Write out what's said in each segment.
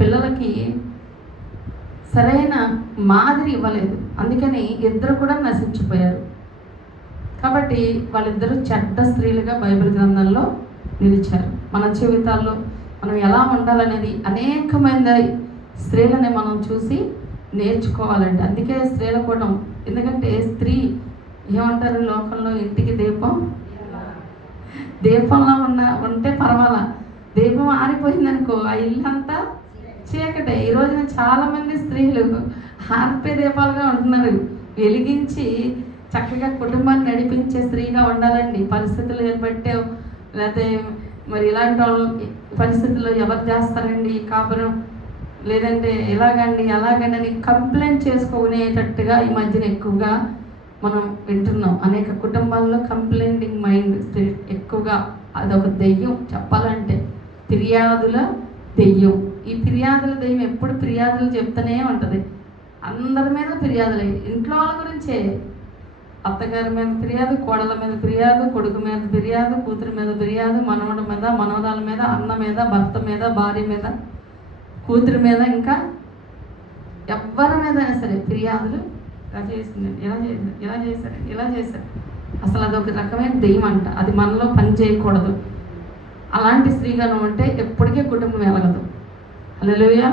పిల్లలకి సరైన మాదిరి ఇవ్వలేదు. అందుకని ఇద్దరు కూడా నశించిపోయారు. కాబట్టి వాళ్ళిద్దరూ చెడ్డ స్త్రీలుగా బైబిల్ గ్రంథంలో నిలిచారు. మన జీవితాల్లో మనం ఎలా ఉండాలనేది అనేకమైన స్త్రీలని మనం చూసి నేర్చుకోవాలండి. అందుకే స్త్రీల కూటం. ఎందుకంటే స్త్రీ ఏమంటారు లోకంలో, ఇంటికి దీపంలో ఉంటే పర్వాలా, దీపం ఆరిపోయిందనుకో ఆ ఇల్లంతా చీకటే. ఈ రోజున చాలామంది స్త్రీలు ఆర్పే దీపాలుగా ఉంటున్నారు. వెలిగించి చక్కగా కుటుంబాన్ని నడిపించే స్త్రీగా ఉండాలండి. పరిస్థితులు ఏర్పట్టే, లేకపోతే మరి ఇలాంటి వాళ్ళు పరిస్థితుల్లో ఎవరు చేస్తారండి కాపురం, లేదంటే ఎలాగండి అలాగండి అని కంప్లైంట్ చేసుకునేటట్టుగా ఈ మధ్యన ఎక్కువగా మనం వింటున్నాం. అనేక కుటుంబాల్లో కంప్లైంటింగ్ మైండ్ స్పిరిట్ ఎక్కువగా, అదొక దెయ్యం చెప్పాలంటే, ఫిర్యాదుల దెయ్యం. ఈ ఫిర్యాదుల దెయ్యం ఎప్పుడు ఫిర్యాదులు చెప్తూనే ఉంటుంది. అందరి మీద ఫిర్యాదులే, ఇంట్లో వాళ్ళ గురించే. అత్తగారి మీద ఫిర్యాదు, కోడల మీద ఫిర్యాదు, కొడుకు మీద ఫిర్యాదు, కూతురు మీద ఫిర్యాదు, మనవడి మీద, మనవరాల మీద, అన్న మీద, భర్త మీద, భార్య మీద, కూతురు మీద, ఇంకా ఎవరి మీద సరే ఫిర్యాదులు. ఇలా చేసిందండి, ఇలా చేశారు. అసలు అదొక రకమైన దెయ్యం అంట. అది మనలో పని చేయకూడదు. అలాంటి స్త్రీగాను ఉంటే ఎప్పటికీ కుటుంబం వెలగదు. హల్లెలూయా.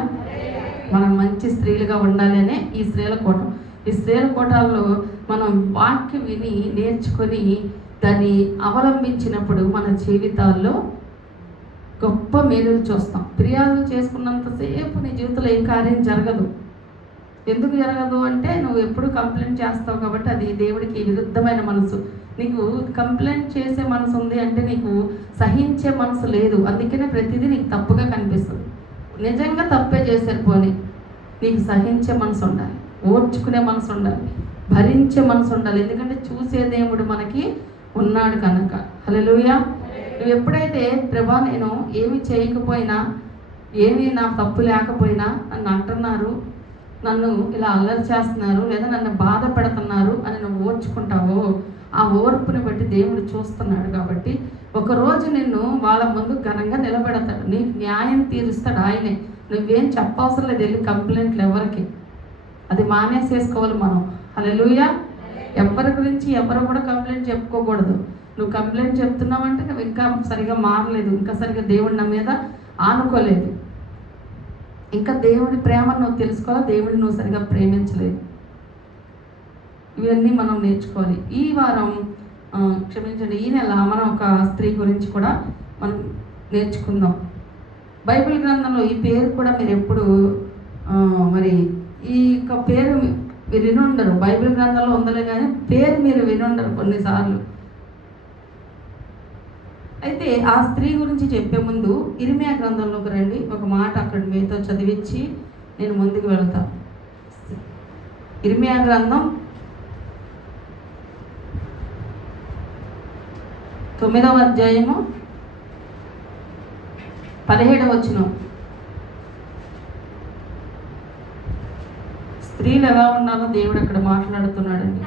మనం మంచి స్త్రీలుగా ఉండాలనే ఈ స్త్రీల కూటం. ఈ స్త్రీల కూటాల్లో మనం వాక్యం విని నేర్చుకొని దాన్ని అవలంబించినప్పుడు మన జీవితాల్లో గొప్ప మేలులు చూస్తాం. ఫిర్యాదులు చేసుకున్నంతసేపు నీ జీవితంలో ఏం కార్యం జరగదు. ఎందుకు జరగదు అంటే నువ్వు ఎప్పుడు కంప్లైంట్ చేస్తావు కాబట్టి. అది దేవుడికి విరుద్ధమైన మనసు. నీకు కంప్లైంట్ చేసే మనసు ఉంది అంటే నీకు సహించే మనసు లేదు. అందుకనే ప్రతిదీ నీకు తప్పుగా కనిపిస్తుంది. నిజంగా తప్పే చేశారు పోనీ, నీకు సహించే మనసు ఉండాలి, ఓర్చుకునే మనసు ఉండాలి, భరించే మనసు ఉండాలి. ఎందుకంటే చూసే దేవుడు మనకి ఉన్నాడు కనుక. హల్లెలూయా. నువ్వు ఎప్పుడైతే ప్రభా నేను ఏమి చేయకపోయినా, ఏమీ నా తప్పు లేకపోయినా నన్ను అంటున్నారు, నన్ను ఇలా అల్లరి చేస్తున్నారు, లేదా నన్ను బాధ పెడుతున్నారు అని నువ్వు ఓర్చుకుంటావో, ఆ ఓర్పుని బట్టి దేవుడు చూస్తున్నాడు. కాబట్టి ఒకరోజు నిన్ను వాళ్ళ ముందు ఘనంగా నిలబెడతాడు. నీకు న్యాయం తీరుస్తాడు ఆయనే. నువ్వేం చెప్పవసరం లేదు వెళ్ళి కంప్లైంట్లు ఎవరికి. అది మానేసేసుకోవాలి మనం. హల్లెలూయా. ఎవరి గురించి ఎవరు కూడా కంప్లైంట్ చెప్పుకోకూడదు. నువ్వు కంప్లైంట్ చెప్తున్నావంటే నువ్వు ఇంకా సరిగా మారలేదు, ఇంకా సరిగా దేవుడి నా మీద ఆనుకోలేదు, ఇంకా దేవుడి ప్రేమను నువ్వు తెలుసుకోవాలి, దేవుడిని నువ్వు సరిగా ప్రేమించలేదు. ఇవన్నీ మనం నేర్చుకోవాలి. ఈ వారం క్షమించండి, ఈ నెల మనం ఒక స్త్రీ గురించి కూడా మనం నేర్చుకుందాం. బైబిల్ గ్రంథంలో ఈ పేరు కూడా మీరు ఎప్పుడు మరి ఈ యొక్క పేరు మీరు వినుండరు. బైబిల్ గ్రంథంలో ఉందలే కానీ పేరు మీరు వినుండరు కొన్నిసార్లు. అయితే ఆ స్త్రీ గురించి చెప్పే ముందు ఇర్మియా గ్రంథంలోకి రండి. ఒక మాట అక్కడ మీతో చదివించి నేను ముందుకు వెళ్తాను. ఇర్మియా గ్రంథం 9వ అధ్యాయము 17వ వచనం. స్త్రీలు ఎలా ఉన్నారో దేవుడు అక్కడ మాట్లాడుతున్నాడండి.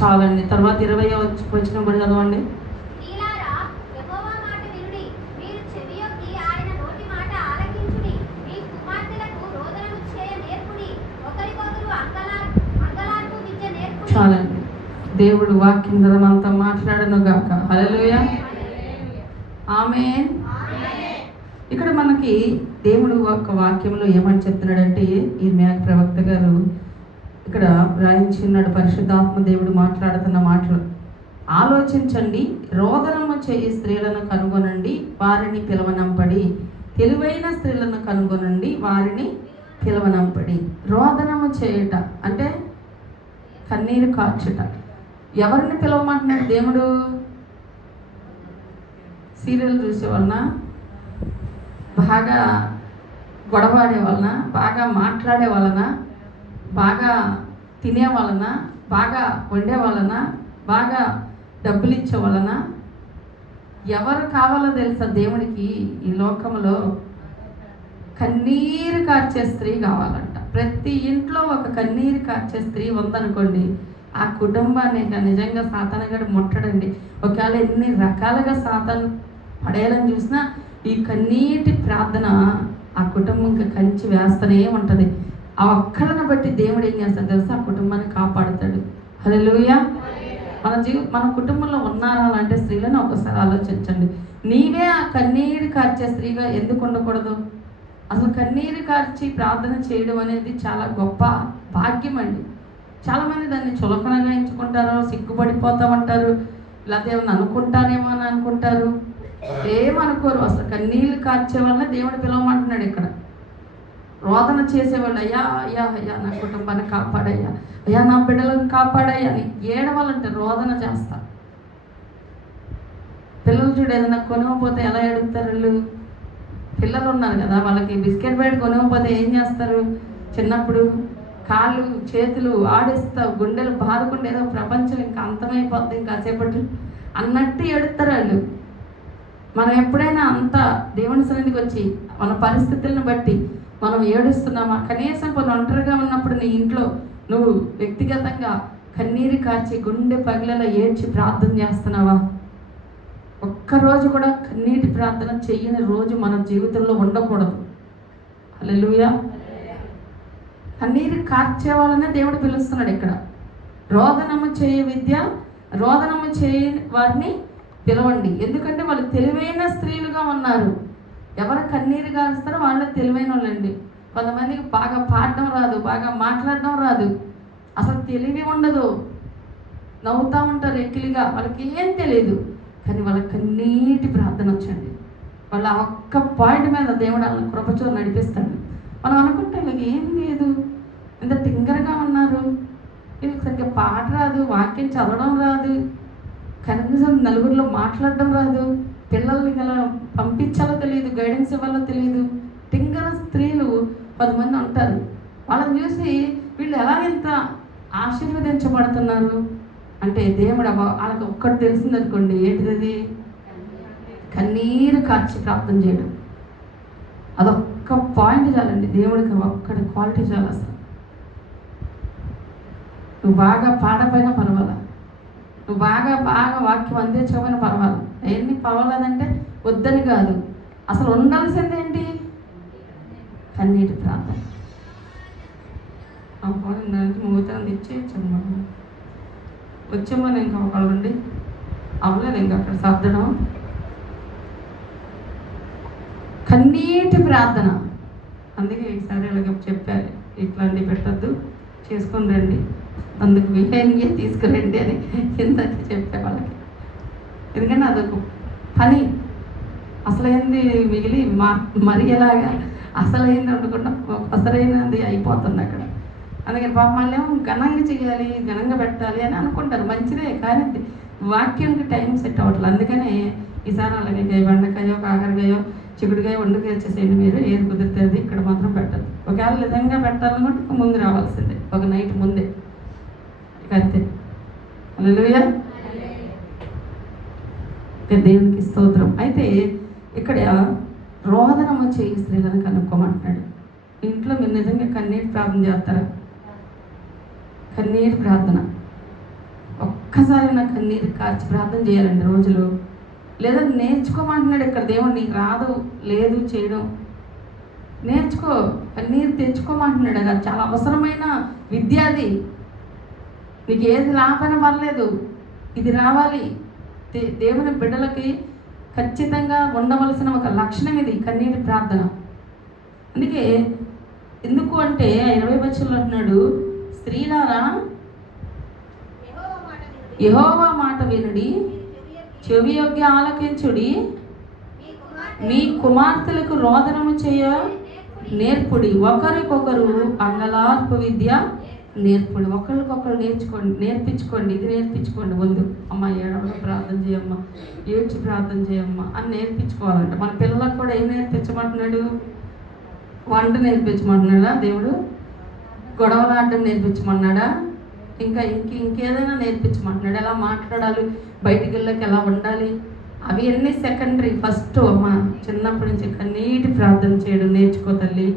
చాలండి. తర్వాత 20వ వచనం కూడా చదవండి. చాలండి. దేవుడు వాక్యం అంతా మాట్లాడను గాక. హల్లెలూయా. ఆమేన్. ఇక్కడ మనకి దేవుడు ఒక వాక్యంలో ఏమని చెప్తున్నాడంటే, ఇర్మియా ప్రవక్త గారు ఇక్కడ రాయించున్నాడు. పరిశుద్ధాత్మ దేవుడు మాట్లాడుతున్న మాటలు ఆలోచించండి. రోదనము చేయి స్త్రీలను కనుగొనండి, వారిని పిలవనంపడి. తెలివైన స్త్రీలను కనుగొనండి, వారిని పిలవనంపడి. రోదనము చేయుట అంటే కన్నీరు కార్చుట. ఎవరిని పిలవమంటున్నాడు దేవుడు? సీరియల్ చూసే వలన, బాగా గొడవాడే వలన, బాగా మాట్లాడే వలన, బాగా తినే వలన, బాగా వండే వలన, బాగా డబ్బులు ఇచ్చే వలన ఎవరు కావాలో తెలుసా దేవునికి? ఈ లోకంలో కన్నీరు కార్చే స్త్రీ కావాలంట. ప్రతి ఇంట్లో ఒక కన్నీరు కార్చే స్త్రీ ఉందనుకోండి, ఆ కుటుంబాన్ని నిజంగా సాతానుగాడు ముట్టడండి. ఒకవేళ ఎన్ని రకాలుగా సాతాను పడేయాలని చూసినా ఈ కన్నీటి ప్రార్థన ఆ కుటుంబంకి కంచి వేస్తూనే ఉంటుంది. ఆ ఒక్కళ్ళని బట్టి దేవుడు ఏం చేస్తాడు తెలుసా? ఆ కుటుంబాన్ని కాపాడుతాడు. హల్లెలూయా. మన కుటుంబంలో ఉన్నారా అలాంటి స్త్రీలను ఒకసారి ఆలోచించండి. నీవే ఆ కన్నీరు కార్చే స్త్రీగా ఎందుకు ఉండకూడదు? అసలు కన్నీరు కార్చి ప్రార్థన చేయడం అనేది చాలా గొప్ప భాగ్యం అండి. చాలామంది దాన్ని చులకనగా ఎంచుకుంటారు, సిగ్గుపడిపోతామంటారు, లేకపోతే ఏమన్నా అనుకుంటారేమో అని అనుకుంటారు. ఏమనుకోరు. అసలు కన్నీళ్ళు కార్చే వల్ల దేవుడు పిలవమంటున్నాడు ఇక్కడ. రోదన చేసేవాళ్ళు, అయ్యా అయ్యా అయ్యా నా కుటుంబాన్ని కాపాడయ్యా, అయ్యా నా బిడ్డలను కాపాడయ్యా అని ఏడవాలంటే రోదన చేస్తారు. పిల్లలు చూడు, ఏదైనా కొనకపోతే ఎలా ఏడుస్తారు వాళ్ళు? పిల్లలు ఉన్నారు కదా, వాళ్ళకి బిస్కెట్ బయట కొనకపోతే ఏం చేస్తారు? చిన్నప్పుడు కాళ్ళు చేతులు ఆడిస్తా, గుండెలు బాదుకుంటే ఏదో ప్రపంచం ఇంకా అంతమైపోద్ది కాసేపట్లు అన్నట్టు ఏడుస్తారు వాళ్ళు. మనం ఎప్పుడైనా అంత దేవుని సన్నిధికి వచ్చి మన పరిస్థితులను బట్టి మనం ఏడుస్తున్నామా? కనీసం కొన్ని ఒంటరిగా ఉన్నప్పుడు నీ ఇంట్లో నువ్వు వ్యక్తిగతంగా కన్నీరు కార్చి గుండె పగిలేలా ఏడ్చి ప్రార్థన చేస్తున్నావా? ఒక్కరోజు కూడా కన్నీటి ప్రార్థన చెయ్యని రోజు మన జీవితంలో ఉండకూడదు. హల్లెలూయా. కన్నీరు కార్చే వాళ్ళనే దేవుడు పిలుస్తున్నాడు ఇక్కడ. రోదనము చేయ విద్య, రోదనము చేయ వారిని పిలవండి. ఎందుకంటే వాళ్ళు తెలివైన స్త్రీలుగా ఉన్నారు. ఎవరు కన్నీరు కారుస్తారో వాళ్ళు తెలివైన వాళ్ళండి. కొంతమందికి బాగా పాడడం రాదు, బాగా మాట్లాడడం రాదు, అసలు తెలివి ఉండదు, నవ్వుతూ ఉంటారు ఎక్కిలిగా, వాళ్ళకి ఏం తెలియదు. కానీ వాళ్ళ కన్నీటి ప్రార్థన వచ్చండి. వాళ్ళ ఒక్క పాయింట్ మీద దేవుడు వాళ్ళ కృపచూరు నడిపిస్తాడు. మనం అనుకుంటే వీళ్ళకి ఏం లేదు, ఇంత టింగరగా ఉన్నారు, వీళ్ళకి సరిగ్గా పాట రాదు, వాక్యం చదవడం రాదు, కనీసం నలుగురిలో మాట్లాడడం రాదు, పిల్లల్ని గల పంపించాలో తెలియదు, గైడెన్స్ ఇవ్వాలో తెలియదు. టింగర స్త్రీలు కొంతమంది ఉంటారు. వాళ్ళని చూసి వీళ్ళు ఎలా ఎంత ఆశీర్వదించబడుతున్నారు అంటే దేవుడు వాళ్ళకి ఒక్కటి తెలిసిందనుకోండి, ఏంటిది? కన్నీరు కార్చి ప్రార్థన చేయడం. అదొక్క పాయింట్ చాలండి దేవుడికి, ఒక్కటి క్వాలిటీ చాలు. అసలు నువ్వు బాగా పాడపోయినా పర్వాలా, నువ్వు బాగా వాక్యం అందించకపోయినా పర్వాలా, ఎన్ని పర్వాలేదంటే వద్దని కాదు, అసలు ఉండాల్సింది ఏంటి? కన్నీటి ప్రార్థన. మూతాన్ని ఇచ్చేయచ్చమ్మా, వచ్చేమ్మా. ఇంకా ఒకళ్ళు ఉండి అవ్వలేదు ఇంకా అక్కడ సర్దడం. కన్నీటి ప్రార్థన. అందుకే ఈసారి ఇలాగ చెప్పారు, ఇట్లాంటివి పెట్టద్దు, చేసుకొని రండి, అందుకు విహేన్గా తీసుకురండి అని ఇంతకి చెప్పే వాళ్ళకి. ఎందుకంటే అదొక పని. అసలైంది మిగిలి మరి ఎలాగా అసలైంది ఉండకుండా అసలైనది అయిపోతుంది అక్కడ. అందుకని పాప మళ్ళీ ఏమో ఘనంగా చేయాలి, ఘనంగా పెట్టాలి అని అనుకుంటారు. మంచిదే, కానీ వాక్యంకి టైం సెట్ అవ్వట్లేదు. అందుకనే ఈసారి అలాగే బెండకాయో కాకరకాయో చిక్కుడుకాయ వండుకాయ వచ్చేసేయండి మీరు, ఏది కుదురుతుంది ఇక్కడ మాత్రం పెట్టదు. ఒకవేళ నిజంగా పెట్టాలనుకుంటే ముందు రావాల్సిందే, ఒక నైట్ ముందే. అంతే. హల్లెలూయా. దేవునికి స్తోత్రం. అయితే ఇక్కడ రోదనము చేయి స్త్రీలను కనుక్కోమంటున్నాడు. ఇంట్లో మీరు నిజంగా కన్నీటి ప్రార్థన చేస్తారా? కన్నీటి ప్రార్థన ఒక్కసారి నాకు కన్నీరు కార్చి ప్రార్థన చేయాలండి రోజులు. లేదా నేర్చుకోమంటున్నాడు ఇక్కడ దేవుడు. నీకు రాదు లేదు చేయడం, నేర్చుకో, కన్నీరు తెచ్చుకోమంటున్నాడు. అది చాలా అవసరమైన విద్య. అది నీకు ఏది రాపైనా పర్లేదు, ఇది రావాలి. దేవుని బిడ్డలకి ఖచ్చితంగా ఉండవలసిన ఒక లక్షణం ఇది, కన్నీటి ప్రార్థన. అందుకే ఎందుకు అంటే 20 వచనంలో అంటున్నాడు, స్త్రీలారా యెహోవా మాట వినుడి, చెవి యొగ్గి ఆలకించుడి, మీ కుమార్తెలకు రోదనము చేయ నేర్పుడి, ఒకరికొకరు అంగలార్పు విద్య నేర్పుడి. ఒకరికొకరు నేర్పించుకోండి. ఇది నేర్పించుకోండి. ముందు అమ్మ ఏడవడం ప్రార్థన చేయమ్మా, ఏడ్చి ప్రార్థన చేయమ్మా అని నేర్పించుకోవాలంట. మన పిల్లలకు కూడా ఏం నేర్పించమంటున్నాడు? వంట నేర్పించమంటున్నాడా దేవుడు? గొడవలాడడం నేర్పించమన్నాడా? ఇంకేదైనా నేర్పించమంటున్నాడు. ఎలా మాట్లాడాలి, బయటికి వెళ్ళాక ఎలా ఉండాలి, అవి అన్నీ సెకండరీ. ఫస్ట్ అమ్మ చిన్నప్పటి నుంచి కన్నీటి ప్రార్థన చేయడం నేర్చుకో తల్లి,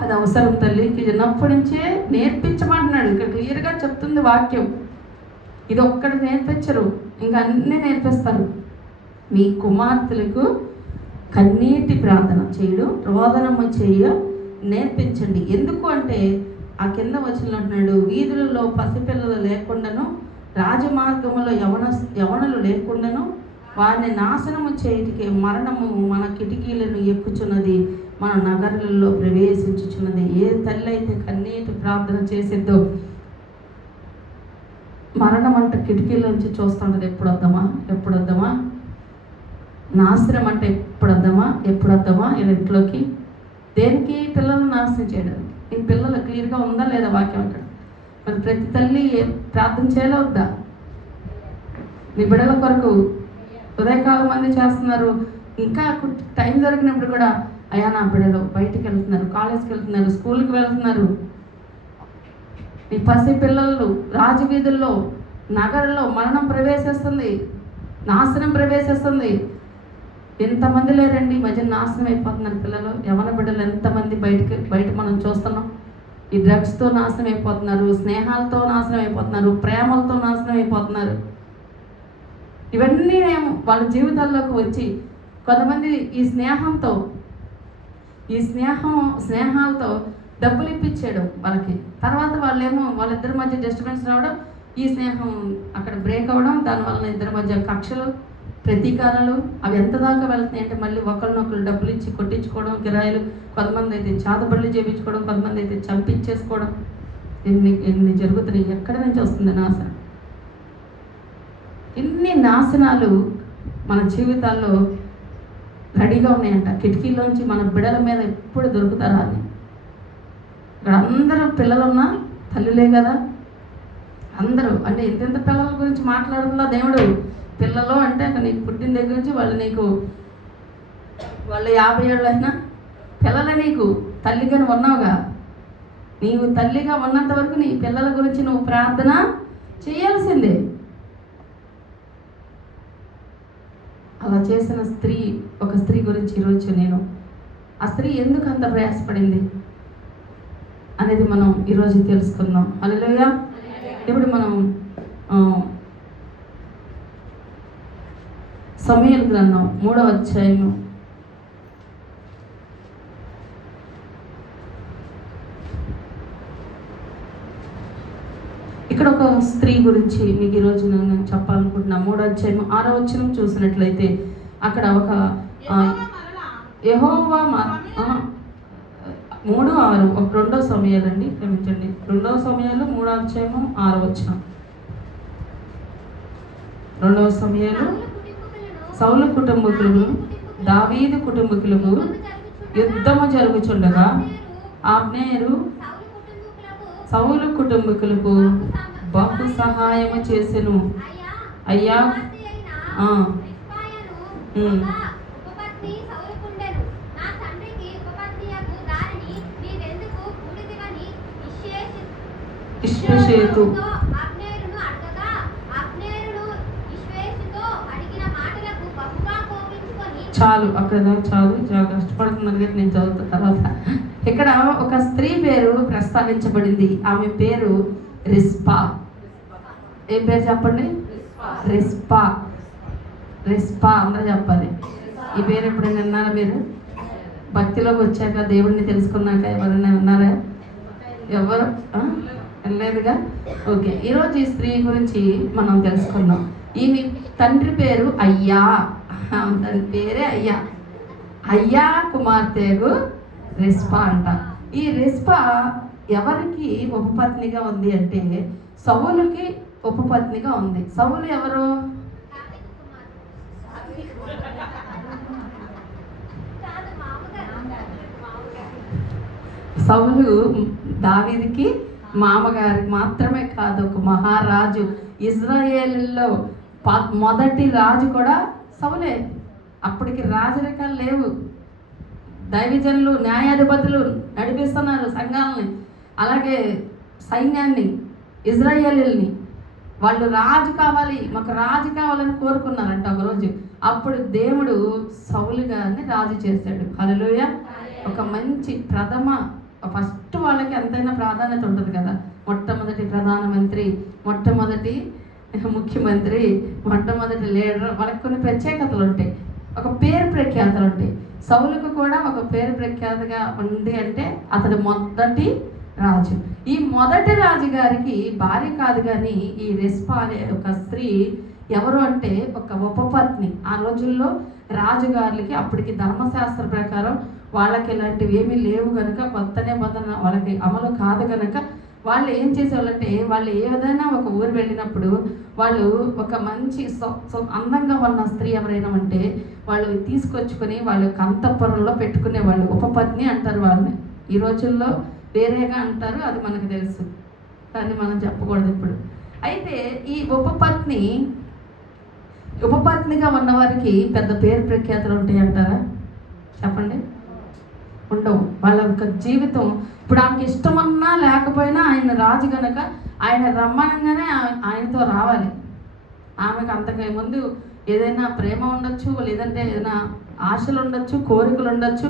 అది అవసరం తల్లి, చిన్నప్పటి నుంచే నేర్పించమంటున్నాడు. ఇక్కడ క్లియర్గా చెప్తుంది వాక్యం. ఇది ఒక్కటి నేర్పించరు, ఇంకా అన్నీ నేర్పిస్తారు. మీ కుమార్తెలకు కన్నీటి ప్రార్థన చేయడం, రోదనము చేయ నేర్పించండి. ఎందుకు అంటే ఆ కింద వచ్చిన అంటున్నాడు, వీధులలో పసిపిల్లలు లేకుండాను, రాజమార్గములో యవనులు లేకుండాను వారిని నాశనము చేయటికి మరణము మన కిటికీలను ఎక్కుచున్నది, మన నగరాలలో ప్రవేశించుచున్నది. ఏ తల్లి అయితే కన్నీటి ప్రార్థన చేసేద్దో మరణం అంటే కిటికీలోంచి చూస్తుంటుంది. ఎప్పుడు వద్దామా, నాశనం అంటే ఎప్పుడు వద్దామా ఇలా ఇంట్లోకి. దేనికి? పిల్లలను నాశనం చేయడానికి. ఈ పిల్లలు క్లియర్గా ఉందా లేదా వాక్యం అక్కడ? మరి ప్రతి తల్లి ప్రార్థన చేయాలా వద్దా? మీ బిడ్డల కొరకు ఉదయకాలం మంది చేస్తున్నారు. ఇంకా టైం దొరికినప్పుడు కూడా అయ్యా నా బిడ్డలు బయటికి వెళ్తున్నారు, కాలేజ్కి వెళ్తున్నారు, స్కూల్కి వెళ్తున్నారు. మీ పసి పిల్లలు రాజవీధుల్లో నగరంలో మరణం ప్రవేశిస్తుంది, నాశనం ప్రవేశిస్తుంది. ఎంతమంది లేరండి ఈ మధ్య నాశనం అయిపోతున్నారు పిల్లలు, యవన బిడ్డలు ఎంతమంది బయట మనం చూస్తున్నాం. ఈ డ్రగ్స్తో నాశనం అయిపోతున్నారు, స్నేహాలతో నాశనం అయిపోతున్నారు, ప్రేమలతో నాశనం అయిపోతున్నారు. ఇవన్నీ వాళ్ళ జీవితాల్లోకి వచ్చి కొంతమంది ఈ స్నేహాలతో డబ్బులు ఇప్పించేయడం వాళ్ళకి. తర్వాత వాళ్ళిద్దరి మధ్య డిస్టర్బెన్స్ రావడం, ఈ స్నేహం అక్కడ బ్రేక్ అవ్వడం, దానివల్ల ఇద్దరి మధ్య కక్షలు, ప్రతీకారాలు అవి ఎంత దాకా వెళ్తున్నాయి అంటే మళ్ళీ ఒకరినొకరు డబ్బులు ఇచ్చి కొట్టించుకోవడం, కిరాయిలు, కొంతమంది అయితే చాతబడులు చేయించుకోవడం, కొంతమంది అయితే చంపించేసుకోవడం. ఎన్ని జరుగుతున్నాయి. ఎక్కడి నుంచి వస్తుంది నాశనం? ఇన్ని నాశనాలు మన జీవితాల్లో రెడీగా ఉన్నాయంట. కిటికీలోంచి మన బిడల మీద ఎప్పుడు దొరుకుతారా అని. ఇక్కడ అందరూ పిల్లలున్నా తల్లులే కదా అందరూ. అంటే ఎంతెంత పిల్లల గురించి మాట్లాడుతుందా దేవుడు. పిల్లలు అంటే నీకు పుట్టిన దగ్గర నుంచి వాళ్ళు 50 ఏళ్ళైనా పిల్లలే నీకు తల్లిగానే ఉన్నావుగా. నీవు తల్లిగా ఉన్నంత వరకు నీ పిల్లల గురించి నువ్వు ప్రార్థన చేయాల్సిందే. అలా చేసిన ఒక స్త్రీ గురించి ఈరోజు ఆ స్త్రీ ఎందుకు అంత ప్రయాసపడింది అనేది మనం ఈరోజు తెలుసుకుందాం. హల్లెలూయా. ఇప్పుడు మనం సమూయేలు గ్రంథం 3వ అధ్యాయము ఇక్కడ ఒక స్త్రీ గురించి మీకు ఈరోజు నేను చెప్పాలనుకుంటున్నా. 3వ అధ్యాయం 6వ వచనం చూసినట్లయితే అక్కడ ఒక యెహోవా 3:6 ఒక 2వ సమూయేలు అండి, క్షమించండి, 2వ సమూయేలు 3వ అధ్యాయం 6వ వచనం. 2వ సమూయేలు సౌలు కుటుంబకులకు దావీదు కుటుంబకులకు యుద్ధము జరుగుచుండగా అబ్నేరు సౌలు కుటుంబకులకు బహు సహాయము చేసెను. అయ్యా ఇష్పేషేతు చాలు అక్కడ చాలు, చాలా కష్టపడుతున్నారు కదా, నేను చదువుతా తర్వాత. ఇక్కడ ఒక స్త్రీ పేరు ప్రస్తావించబడింది. ఆమె పేరు రిస్పా. ఏం పేరు చెప్పండి? రిస్పా. అందరూ చెప్పాలి. ఈ పేరు ఎప్పుడైనా విన్నారా మీరు? భక్తిలోకి వచ్చాక దేవుడిని తెలుసుకున్నాక ఎవరైనా విన్నారా? ఎవరు వినలేదుగా. ఓకే, ఈరోజు ఈ స్త్రీ గురించి మనం తెలుసుకుందాం. ఈమె తండ్రి పేరు అయ్యా. తన పేరే అయ్యా కుమార్తెకు రిస్పా అంట. ఈ రిస్పా ఎవరికి ఉపపత్నిగా ఉంది అంటే సౌలుకి ఉపపత్నిగా ఉంది. సౌలు ఎవరు? సౌలు దావీదుకి మామగారికి మాత్రమే కాదు, ఒక మహారాజు. ఇజ్రాయేలులో మొదటి రాజు కూడా సౌలే. అప్పటికి రాజరికాలు లేవు. దైవజనులు, న్యాయాధిపతులు నడిపిస్తున్నారు సంఘాలని, అలాగే సైన్యాన్ని. ఇజ్రాయేలీల్ని. వాళ్ళు రాజు కావాలి, మాకు రాజు కావాలని కోరుకున్నారంట ఒకరోజు. అప్పుడు దేవుడు సౌలు గారిని రాజు చేశాడు. హల్లెలూయా. ఒక మంచి ఫస్ట్ వాళ్ళకి ఎంతైనా ప్రాధాన్యత ఉంటుంది కదా. మొట్టమొదటి ప్రధానమంత్రి, మొట్టమొదటి ముఖ్యమంత్రి, మొట్టమొదటి లీడర్, వాళ్ళకి కొన్ని ప్రత్యేకతలు ఉంటాయి, ఒక పేరు ప్రఖ్యాతలు ఉంటాయి. సౌలుకు కూడా ఒక పేరు ప్రఖ్యాతగా ఉంది అంటే అతడు మొదటి రాజు. ఈ మొదటి రాజు గారికి భార్య కాదు, కానీ ఈ రెస్పా అనే ఒక స్త్రీ ఎవరు అంటే ఒక ఉపపత్ని. ఆ రోజుల్లో రాజుగారులకి అప్పటికి ధర్మశాస్త్ర ప్రకారం వాళ్ళకి ఇలాంటివి ఏమీ లేవు కనుక, కొత్త నిబంధన వాళ్ళకి అమలు కాదు కనుక వాళ్ళు ఏం చేసేవాళ్ళంటే, వాళ్ళు ఏ విధంగా ఒక ఊరు వెళ్ళినప్పుడు వాళ్ళు ఒక మంచి అందంగా ఉన్న స్త్రీ ఎవరైనా ఉంటే వాళ్ళు తీసుకొచ్చుకొని వాళ్ళు అంతఃపురంలో పెట్టుకునేవాళ్ళు. ఉపపత్ని అంటారు వాళ్ళని. ఈ రోజుల్లో వేరేగా అంటారు, అది మనకు తెలుసు, దాన్ని మనం చెప్పకూడదు ఇప్పుడు. అయితే ఈ ఉపపత్నిగా ఉన్నవారికి పెద్ద పేరు ప్రఖ్యాతులు ఉంటాయి అంటారా? చెప్పండి. ఉండవు. వాళ్ళ యొక్క జీవితం ఇప్పుడు ఆమెకి ఇష్టమన్నా లేకపోయినా ఆయన రాజు కనుక ఆయన రమ్మనంగానే ఆయనతో రావాలి. ఆమెకు అంతకు ముందు ఏదైనా ప్రేమ ఉండొచ్చు, లేదంటే ఏదైనా ఆశలు ఉండొచ్చు, కోరికలు ఉండొచ్చు,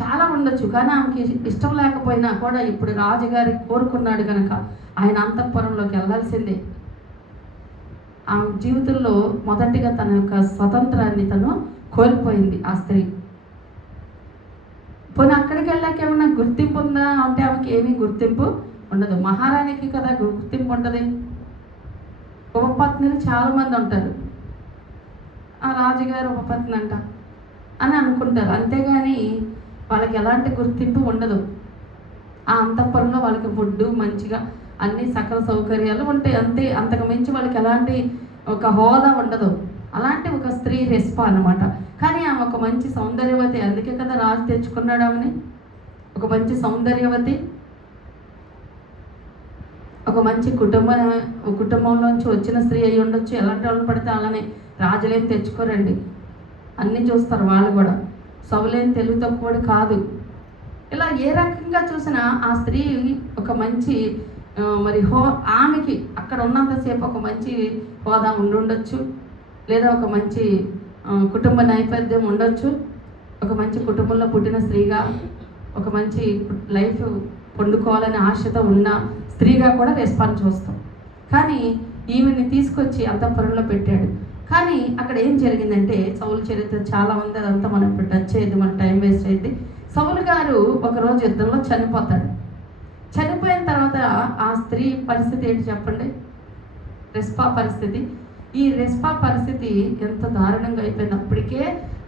చాలా ఉండొచ్చు. కానీ ఆమెకి ఇష్టం లేకపోయినా కూడా ఇప్పుడు రాజుగారి కోరుకున్నాడు కనుక ఆయన అంతఃపురంలోకి వెళ్ళాల్సిందే. ఆమె జీవితంలో మొదటిగా తన యొక్క స్వతంత్రాన్ని తను కోల్పోయింది ఆ స్త్రీ. పోనీ అక్కడికి వెళ్ళాక ఏమన్నా గుర్తింపు ఉందా అంటే ఆమెకి ఏమీ గుర్తింపు ఉండదు. మహారాణికి కదా గుర్తింపు ఉంటుంది. ఉపపత్నులు చాలామంది ఉంటారు, ఆ రాజుగారు ఉపపత్ని అంట అని అనుకుంటారు, అంతేగాని వాళ్ళకి ఎలాంటి గుర్తింపు ఉండదు. ఆ అంతఃపురంలో వాళ్ళకి ఫుడ్ మంచిగా అన్ని సకల సౌకర్యాలు ఉంటాయి, అంతే. అంతకు మించి వాళ్ళకి ఎలాంటి ఒక హోదా ఉండదు. అలాంటి ఒక స్త్రీ రెస్పా అన్నమాట. కానీ ఆమె ఒక మంచి సౌందర్యవతి, అందుకే కదా రాజు తెచ్చుకున్నాడు ఆమెని. ఒక మంచి సౌందర్యవతి, ఒక మంచి కుటుంబంలోంచి వచ్చిన స్త్రీ అయి ఉండొచ్చు. ఎలాంటి వాళ్ళని పడితే అలానే రాజులేం తెచ్చుకోరండి, అన్నీ చూస్తారు వాళ్ళు కూడా. సౌలేం తెలుగు తక్కువడు కాదు. ఇలా ఏ రకంగా చూసినా ఆ స్త్రీ ఒక మంచి ఆమెకి అక్కడ ఉన్నంతసేపు ఒక మంచి హోదా ఉండొచ్చు, లేదా ఒక మంచి కుటుంబ నేపథ్యం ఉండొచ్చు. ఒక మంచి కుటుంబంలో పుట్టిన స్త్రీగా ఒక మంచి లైఫ్ పొందుకోవాలనే ఆశతో ఉన్న స్త్రీగా కూడా రెస్పాన్స్ చూస్తాం. కానీ ఈమెని తీసుకొచ్చి అంతఃపురంలో పెట్టాడు. కానీ అక్కడ ఏం జరిగిందంటే, సౌలు చరిత్ర చాలా ఉంది, అదంతా మనం ఇప్పుడు టచ్ చేయద్దు, మన టైం వేస్ట్ అయింది. సౌలు గారు ఒకరోజు యుద్ధంలో చనిపోతాడు. చనిపోయిన తర్వాత ఆ స్త్రీ పరిస్థితి ఏంటి చెప్పండి? రెస్పా పరిస్థితి. ఈ రెస్పా పరిస్థితి ఎంత దారుణంగా అయిపోయింది. అప్పటికే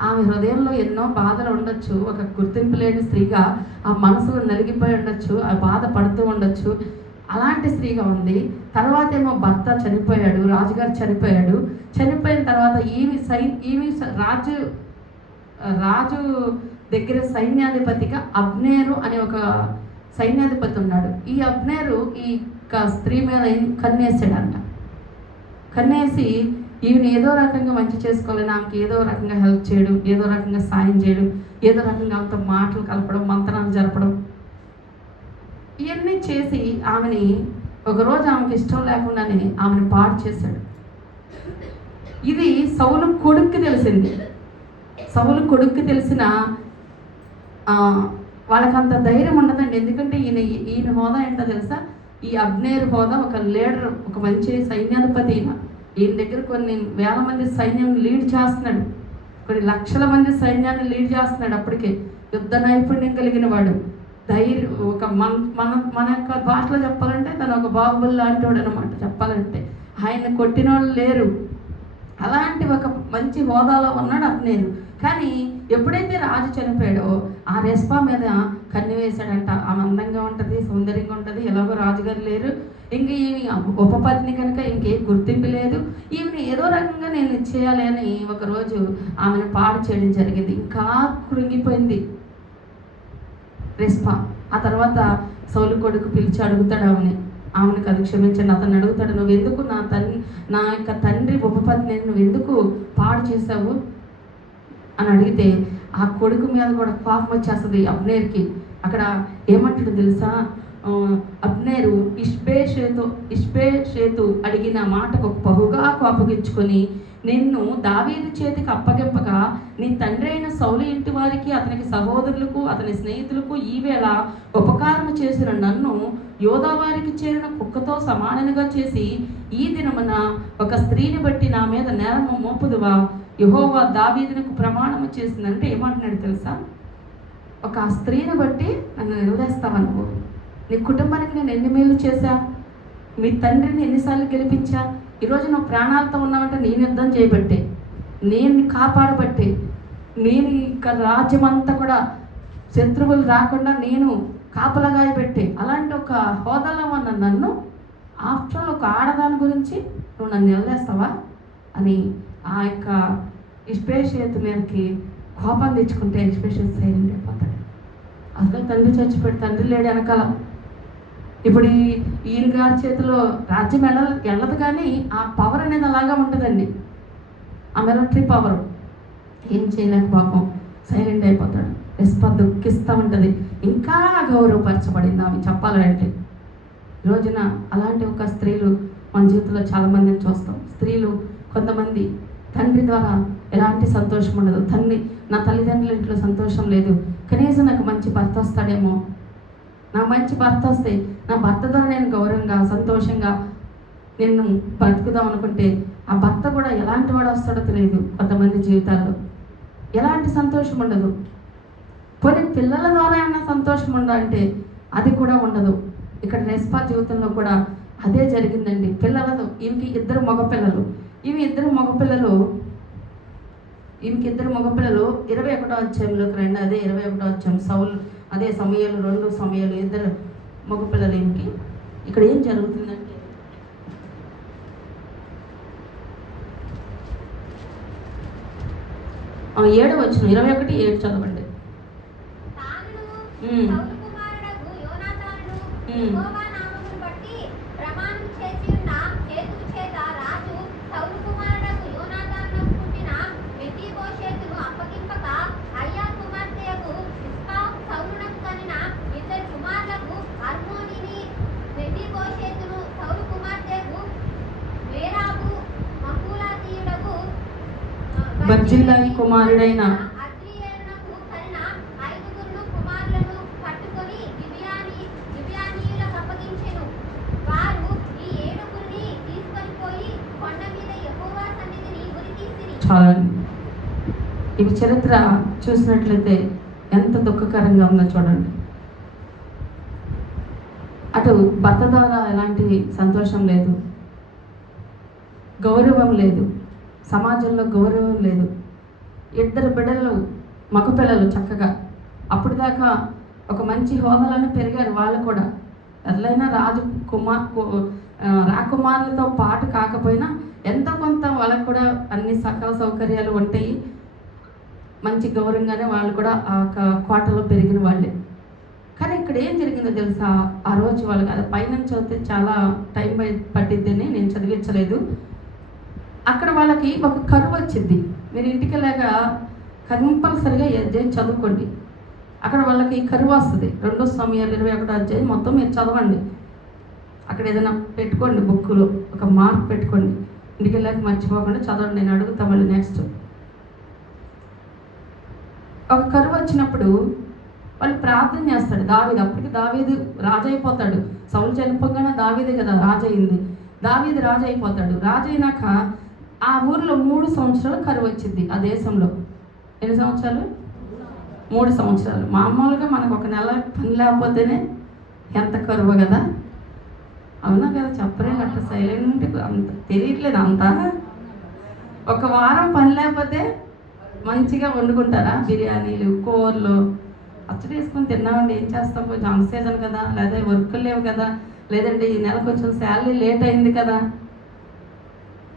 ఆమె హృదయంలో ఎన్నో బాధలు ఉండొచ్చు. ఒక గుర్తింపు లేని స్త్రీగా ఆ మనసు నలిగిపోయి ఉండొచ్చు, ఆ బాధ పడుతూ ఉండొచ్చు. అలాంటి స్త్రీగా ఉంది. తర్వాత ఏమో భర్త చనిపోయాడు, రాజుగారు చనిపోయాడు. చనిపోయిన తర్వాత ఈమె రాజు దగ్గర సైన్యాధిపతిగా అబ్నేరు అనే ఒక సైన్యాధిపతి ఉన్నాడు. ఈ అబ్నేరు ఈ స్త్రీ మీద కన్నేసాడంట. కన్నేసి ఈమెను ఏదో రకంగా మంచి చేసుకోవాలని ఆమెకి ఏదో రకంగా హెల్ప్ చేయడం, ఏదో రకంగా సాయం చేయడం, ఏదో రకంగా ఆమెతో మాటలు కలపడం, మంత్రాలు జరపడం, ఇవన్నీ చేసి ఆమెని ఒకరోజు ఆమెకి ఇష్టం లేకుండానే ఆమెను పాడు చేశాడు. ఇది సౌలు కొడుక్కి తెలిసింది. సౌలు కొడుక్కి తెలిసిన వాళ్ళకంత ధైర్యం ఉండదండి. ఎందుకంటే ఈయన హోదా ఏంటో తెలుసా? ఈ అబ్నేరు హోదా ఒక లీడర్, ఒక మంచి సైన్యాధిపతి. ఈయన దగ్గర కొన్ని వేల మంది సైన్యాన్ని లీడ్ చేస్తున్నాడు, కొన్ని లక్షల మంది సైన్యాన్ని లీడ్ చేస్తున్నాడు. అప్పటికే యుద్ధ నైపుణ్యం కలిగిన వాడు, ధైర్యం, ఒక మన యొక్క భాషలో చెప్పాలంటే తను ఒక బాహుబలి లాంటి వాడు అనమాట. చెప్పాలంటే ఆయన కొట్టిన వాళ్ళు లేరు. అలాంటి ఒక మంచి హోదాలో ఉన్నాడు అబ్నేరు. కానీ ఎప్పుడైతే రాజు చనిపోయాడో ఆ రెస్పా మీద కన్ను వేశాడంట. ఆమె అందంగా ఉంటుంది, సౌందర్యంగా ఉంటుంది, ఎలాగో రాజుగారు లేరు, ఇంక ఈమె ఉపపత్ని కనుక ఇంకేం గుర్తింపు లేదు, ఈమెను ఏదో రకంగా నేను ఇచ్చేయాలి అని ఒకరోజు ఆమెను పాడు చేయడం జరిగింది. ఇంకా కృంగిపోయింది రెస్పా. ఆ తర్వాత సౌలు కొడుకు పిలిచి అడుగుతాడు ఆమెను అది క్షమించండి. అతను అడుగుతాడు, నువ్వెందుకు నా యొక్క తండ్రి ఉపపత్ని నువ్వెందుకు పాడు చేసావు అని అడిగితే ఆ కొడుకు మీద కూడా కోపం వచ్చేస్తుంది అబ్నేర్కి. అక్కడ ఏమంటాడు తెలుసా? అబ్నేరు ఇష్బేషేతు అడిగిన మాటకు బహుగా కోపగించుకొని, నిన్ను దావీదు చేతికి అప్పగింపగా నీ తండ్రి అయిన సౌలు ఇంటి వారికి, అతనికి సహోదరులకు, అతని స్నేహితులకు ఈవేళ ఉపకారం చేసిన నన్ను యోధా వారికి చేరిన కుక్కతో సమానంగా చేసి ఈ దినమున ఒక స్త్రీని బట్టి నా మీద నేరము మోపుదువా? యెహోవా దావీదునకు ప్రమాణము చేసిందంటే ఏమంటున్నాడు తెలుసా? ఒక స్త్రీని బట్టి నన్ను నిలదీస్తావా? నువ్వు నీ కుటుంబానికి నేను ఎన్ని మేలు చేశా, మీ తండ్రిని ఎన్నిసార్లు గెలిపించా, ఈరోజు నువ్వు ప్రాణాలతో ఉన్నావంటే నేను యుద్ధం చేయబట్టే, నేను కాపాడబట్టే, నేను ఇక్కడ రాజ్యం అంతా కూడా శత్రువులు రాకుండా నేను కాపలగాయ పెట్టే, అలాంటి ఒక హోదాలో ఉన్న నన్ను ఆఫ్టర్ ఒక ఆడదాని గురించి నువ్వు నన్ను నిలదీస్తావా అని ఆ యొక్క ఇష్బేషేతు మీదకి కోపం తెచ్చుకుంటే ఇష్బేషేతు సైలెంట్ అయిపోతాడు. అసలు తండ్రి చచ్చిపోయి తండ్రి లేడు వెనకాల. ఇప్పుడు ఈయన గారి చేతిలో రాజ్యం వెళ్ళదు, కానీ ఆ పవర్ అనేది అలాగా ఉంటుందండి. ఆ మిలిటరీ పవర్ ఏం చేయలేక పాపం సైలెంట్ అయిపోతాడు. దుఃఖిస్తూ ఉంటుంది. ఇంకా గౌరవపరచబడింది ఆమె చెప్పాలంటే. రోజున అలాంటి ఒక స్త్రీలు మన జీవితంలో చాలామందిని చూస్తాం. స్త్రీలు కొంతమంది తండ్రి ద్వారా ఎలాంటి సంతోషం ఉండదు. నా తల్లిదండ్రుల ఇంట్లో సంతోషం లేదు, కనీసం నాకు మంచి భర్త వస్తాడేమో, నాకు మంచి భర్త వస్తే నా భర్త ద్వారా నేను గౌరవంగా సంతోషంగా నేను బ్రతుకుదాం అనుకుంటే ఆ భర్త కూడా ఎలాంటి వాడు వస్తాడో తెలియదు. కొంతమంది జీవితాల్లో ఎలాంటి సంతోషం ఉండదు. కొన్ని పిల్లల ద్వారా ఏమైనా సంతోషం ఉండాలంటే అది కూడా ఉండదు. ఇక్కడ రెస్పా జీవితంలో కూడా అదే జరిగిందండి. పిల్లలతో ఈమెకి ఇద్దరు మగపిల్లలు 21వ అధ్యాయంలోకి రండి. అదే 21వ అధ్యాయం. సౌలు అదే సమయాలు 2 సమయాలు ఇద్దరు మగపిల్లలు ఈమెకి. ఇక్కడ ఏం జరుగుతుందంటే 7వ వచనం 21:7 చదవండి. బర్జిల్లాయి కుమారుడైన చాలండి. ఇవి చరిత్ర చూసినట్లయితే ఎంత దుఃఖకరంగా ఉందో చూడండి. అటు భర్త ద్వారా ఎలాంటి సంతోషం లేదు, గౌరవం లేదు, సమాజంలో గౌరవం లేదు. ఇద్దరు బిడ్డలు మగపిల్లలు చక్కగా అప్పుడు దాకా ఒక మంచి హోదాలను పెరిగారు. వాళ్ళు కూడా ఎట్లయినా రాకుమారులతో పాటు కాకపోయినా ఎంతో కొంత వాళ్ళకు కూడా అన్ని సకల సౌకర్యాలు ఉంటాయి. మంచి గౌరవంగానే వాళ్ళు కూడా ఆ కోటలో పెరిగిన వాళ్ళే. కానీ ఇక్కడ ఏం జరిగిందో తెలుసా? ఆ రోజు వాళ్ళకి అది పైనుంచి చదివితే చాలా టైం పట్టిద్దని నేను చదివించలేదు. అక్కడ వాళ్ళకి ఒక కరువు వచ్చింది. మీరు ఇంటికి వెళ్ళాక కంపల్సరిగా చదువుకోండి. అక్కడ వాళ్ళకి కరువు వస్తుంది. 2 సమయాలు 21వ అధ్యాయం మొత్తం మీరు చదవండి. అక్కడ ఏదైనా పెట్టుకోండి, బుక్కులో ఒక మార్క్ పెట్టుకోండి. ఇంటికి వెళ్ళాక మర్చిపోకుండా చదవండి. నేను అడుగుతా మళ్ళీ నెక్స్ట్. ఒక కరువు వచ్చినప్పుడు వాళ్ళు ప్రార్థన చేస్తాడు దావీదు. అప్పటికి దావీదు రాజు అయిపోతాడు. సౌలు చనిపోగానే దావీదే కదా రాజు అయింది. దావీదు రాజు అయిపోతాడు. రాజు అయినాక ఆ ఊర్లో 3 సంవత్సరాలు కరువు వచ్చింది. ఆ దేశంలో ఎన్ని సంవత్సరాలు? 3 సంవత్సరాలు. మామూలుగా మనకు ఒక నెల పని లేకపోతేనే ఎంత కరువు కదా, అవునా కదా? చెప్పరే అట్లా సైలెంట్ అంత తెలియట్లేదు. అంతా ఒక వారం పని లేకపోతే మంచిగా వండుకుంటారా? బిర్యానీలు, కూరలు అచ్చడి వేసుకొని తిన్నామండి. ఏం చేస్తాం? కొంచెం అన్ సీజన్ కదా, లేదా వర్కులు లేవు కదా, లేదంటే ఈ నెల కొంచెం శాలరీ లేట్ అయింది కదా,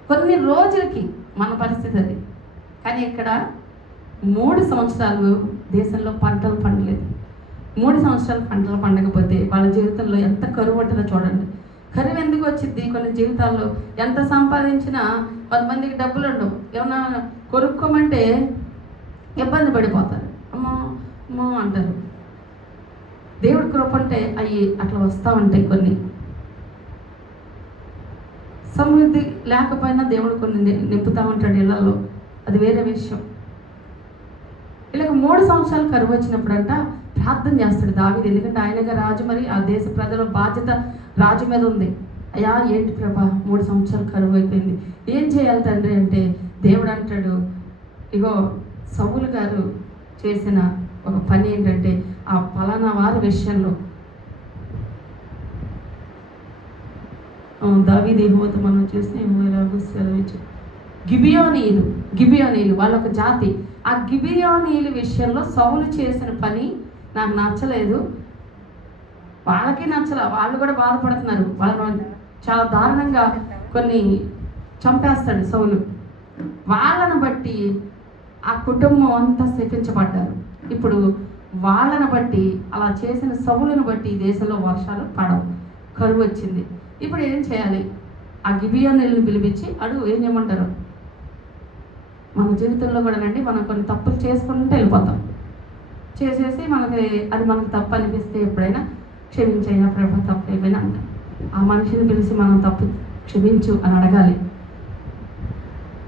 కొన్ని రోజులకి మన పరిస్థితి అది. కానీ ఇక్కడ 3 సంవత్సరాలు దేశంలో పంటలు పండలేదు. 3 సంవత్సరాలు పంటలు పండకపోతే వాళ్ళ జీవితంలో ఎంత కరువు ఉంటుందో చూడండి. కరువు ఎందుకు వచ్చింది? కొన్ని జీవితాల్లో ఎంత సంపాదించినా కొంతమందికి డబ్బులు ఉండవు. ఏమన్నా కొనుక్కోమంటే ఇబ్బంది పడిపోతారు. అమ్మో అమ్మో అంటారు. దేవుడి కృప అంటే అవి అట్లా వస్తూ ఉంటాయి. కొన్ని సమృద్ధి లేకపోయినా దేవుడు కొన్ని నింపుతూ ఉంటాడు ఇళ్లలో, అది వేరే విషయం. ఇలా 3 సంవత్సరాలు కరువు వచ్చినప్పుడంట ప్రార్థన చేస్తాడు దావీదు. ఎందుకంటే ఆయనగా రాజు, మరి ఆ దేశ ప్రజల బాధ్యత రాజు మీద ఉంది. అయ్యా ఏంటి ప్రభా 3 సంవత్సరాలు కరువు అయిపోయింది, ఏం చేయాలి తండ్రి అంటే దేవుడు అంటాడు, ఇగో సౌలు గారు చేసిన ఒక పని ఏంటంటే ఆ పలానా వారి విషయంలో దావీదు యెహోవాతో మనం చూస్తే గిబియోనీయులు వాళ్ళొక జాతి. ఆ గిబియోనీయుల విషయంలో సౌలు చేసిన పని నాకు నచ్చలేదు, వాళ్ళకి నచ్చల, వాళ్ళు కూడా బాధపడుతున్నారు. వాళ్ళను చాలా దారుణంగా కొన్ని చంపేస్తాడు సౌలు. వాళ్ళను బట్టి ఆ కుటుంబం అంతా శపించబడ్డారు. ఇప్పుడు వాళ్ళను బట్టి, అలా చేసిన సౌలును బట్టి దేశంలో వర్షాలు పడవు, కరువు వచ్చింది. ఇప్పుడు ఏం చేయాలి? ఆ గిబియోనీయులను పిలిపించి అడుగు ఏం చేయమంటారు? మన జీవితంలో కూడానండి మనం కొన్ని తప్పులు చేసుకుంటూ వెళ్ళిపోతాం. చేసేసి మనకు తప్పు అనిపిస్తే ఎప్పుడైనా క్షమించైనా ప్రభు తప్పు అయిపోయినా అంటాం. ఆ మనిషిని పిలిచి మనం తప్పు క్షమించు అని అడగాలి.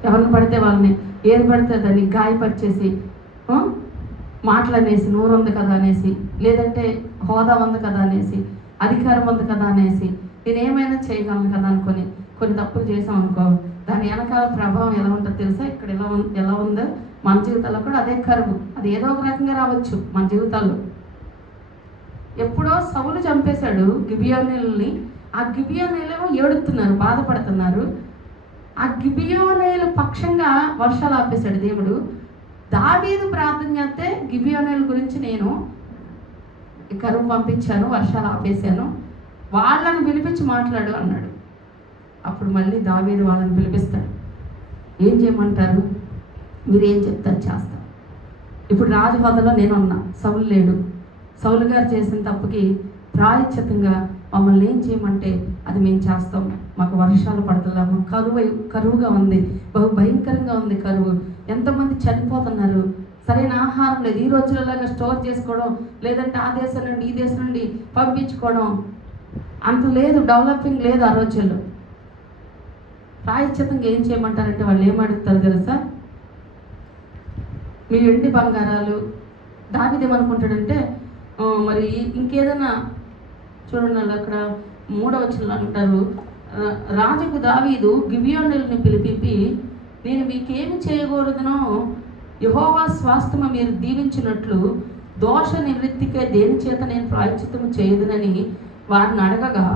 ఎవరిని పడితే వాళ్ళని, ఏది పడితే దాన్ని గాయపరిచేసి మాటలనేసి, నోరు ఉంది కదా అనేసి, లేదంటే హోదా ఉంది కదా అనేసి, అధికారం ఉంది కదా అనేసి, నేను ఏమైనా చేయగలను కదా అనుకొని కొన్ని తప్పులు చేసాం అనుకో, దాని వెనకాల ప్రభావం ఎలా ఉంటుందో తెలుసా? ఇక్కడ ఎలా ఉందో మన జీవితాల్లో కూడా అదే కరువు. అది ఏదో ఒక రకంగా రావచ్చు మన జీవితాల్లో. ఎప్పుడో సౌలు చంపేశాడు గిబియోనీయుల్ని. ఆ గిబియోనీయులేమో ఏడుతున్నారు, బాధపడుతున్నారు. ఆ గిబియోనీయుల పక్షంగా వర్షాలు ఆపేశాడు దేవుడు. దావీదు ప్రార్థన చేస్తే గిబియోనీయుల గురించి నేను కరువు పంపించాను, వర్షాలు ఆపేశాను, వాళ్ళని పిలిపించి మాట్లాడు అన్నాడు. అప్పుడు మళ్ళీ దావీదు వాళ్ళని పిలిపిస్తాడు. ఏం చేయమంటారు? మీరు ఏం చెప్తారు చేస్తాను. ఇప్పుడు రాజు హోదాలో నేను ఉన్నా, సౌలు లేడు. సౌలు గారు చేసిన తప్పుకి ప్రాయశ్చిత్తంగా మమ్మల్ని ఏం చేయమంటే అది మేము చేస్తాం. మాకు వర్షాలు పడతలేము, కరువుగా ఉంది, బహు భయంకరంగా ఉంది కరువు, ఎంతమంది చనిపోతున్నారు, సరైన ఆహారం లేదు, ఈ రోజులలాగా స్టోర్ చేసుకోవడం, లేదంటే ఆ దేశం నుండి ఈ దేశం నుండి పంపించుకోవడం అంత లేదు, డెవలపింగ్ లేదు ఆ రోజుల్లో. ప్రాయశ్చిత్తంగా ఏం చేయమంటారంటే వాళ్ళు ఏమడుగుతారు తెలుసా? మీ వెండి బంగారాలు. దావీదు ఏమనుకుంటాడంటే మరి ఇంకేదైనా చూడండి, అక్కడ 3వ వచనంలో అంటారు, రాజుకు దావీదు గిబియోనీయులను పిలిపి, నేను మీకేమి చేయకూడదునో యెహోవా స్వాస్థ్యము మీరు దీవించినట్లు దోష నివృత్తికే దేని చేత నేను ప్రాయశ్చిత్తము చేయదునని వారిని అడగగా,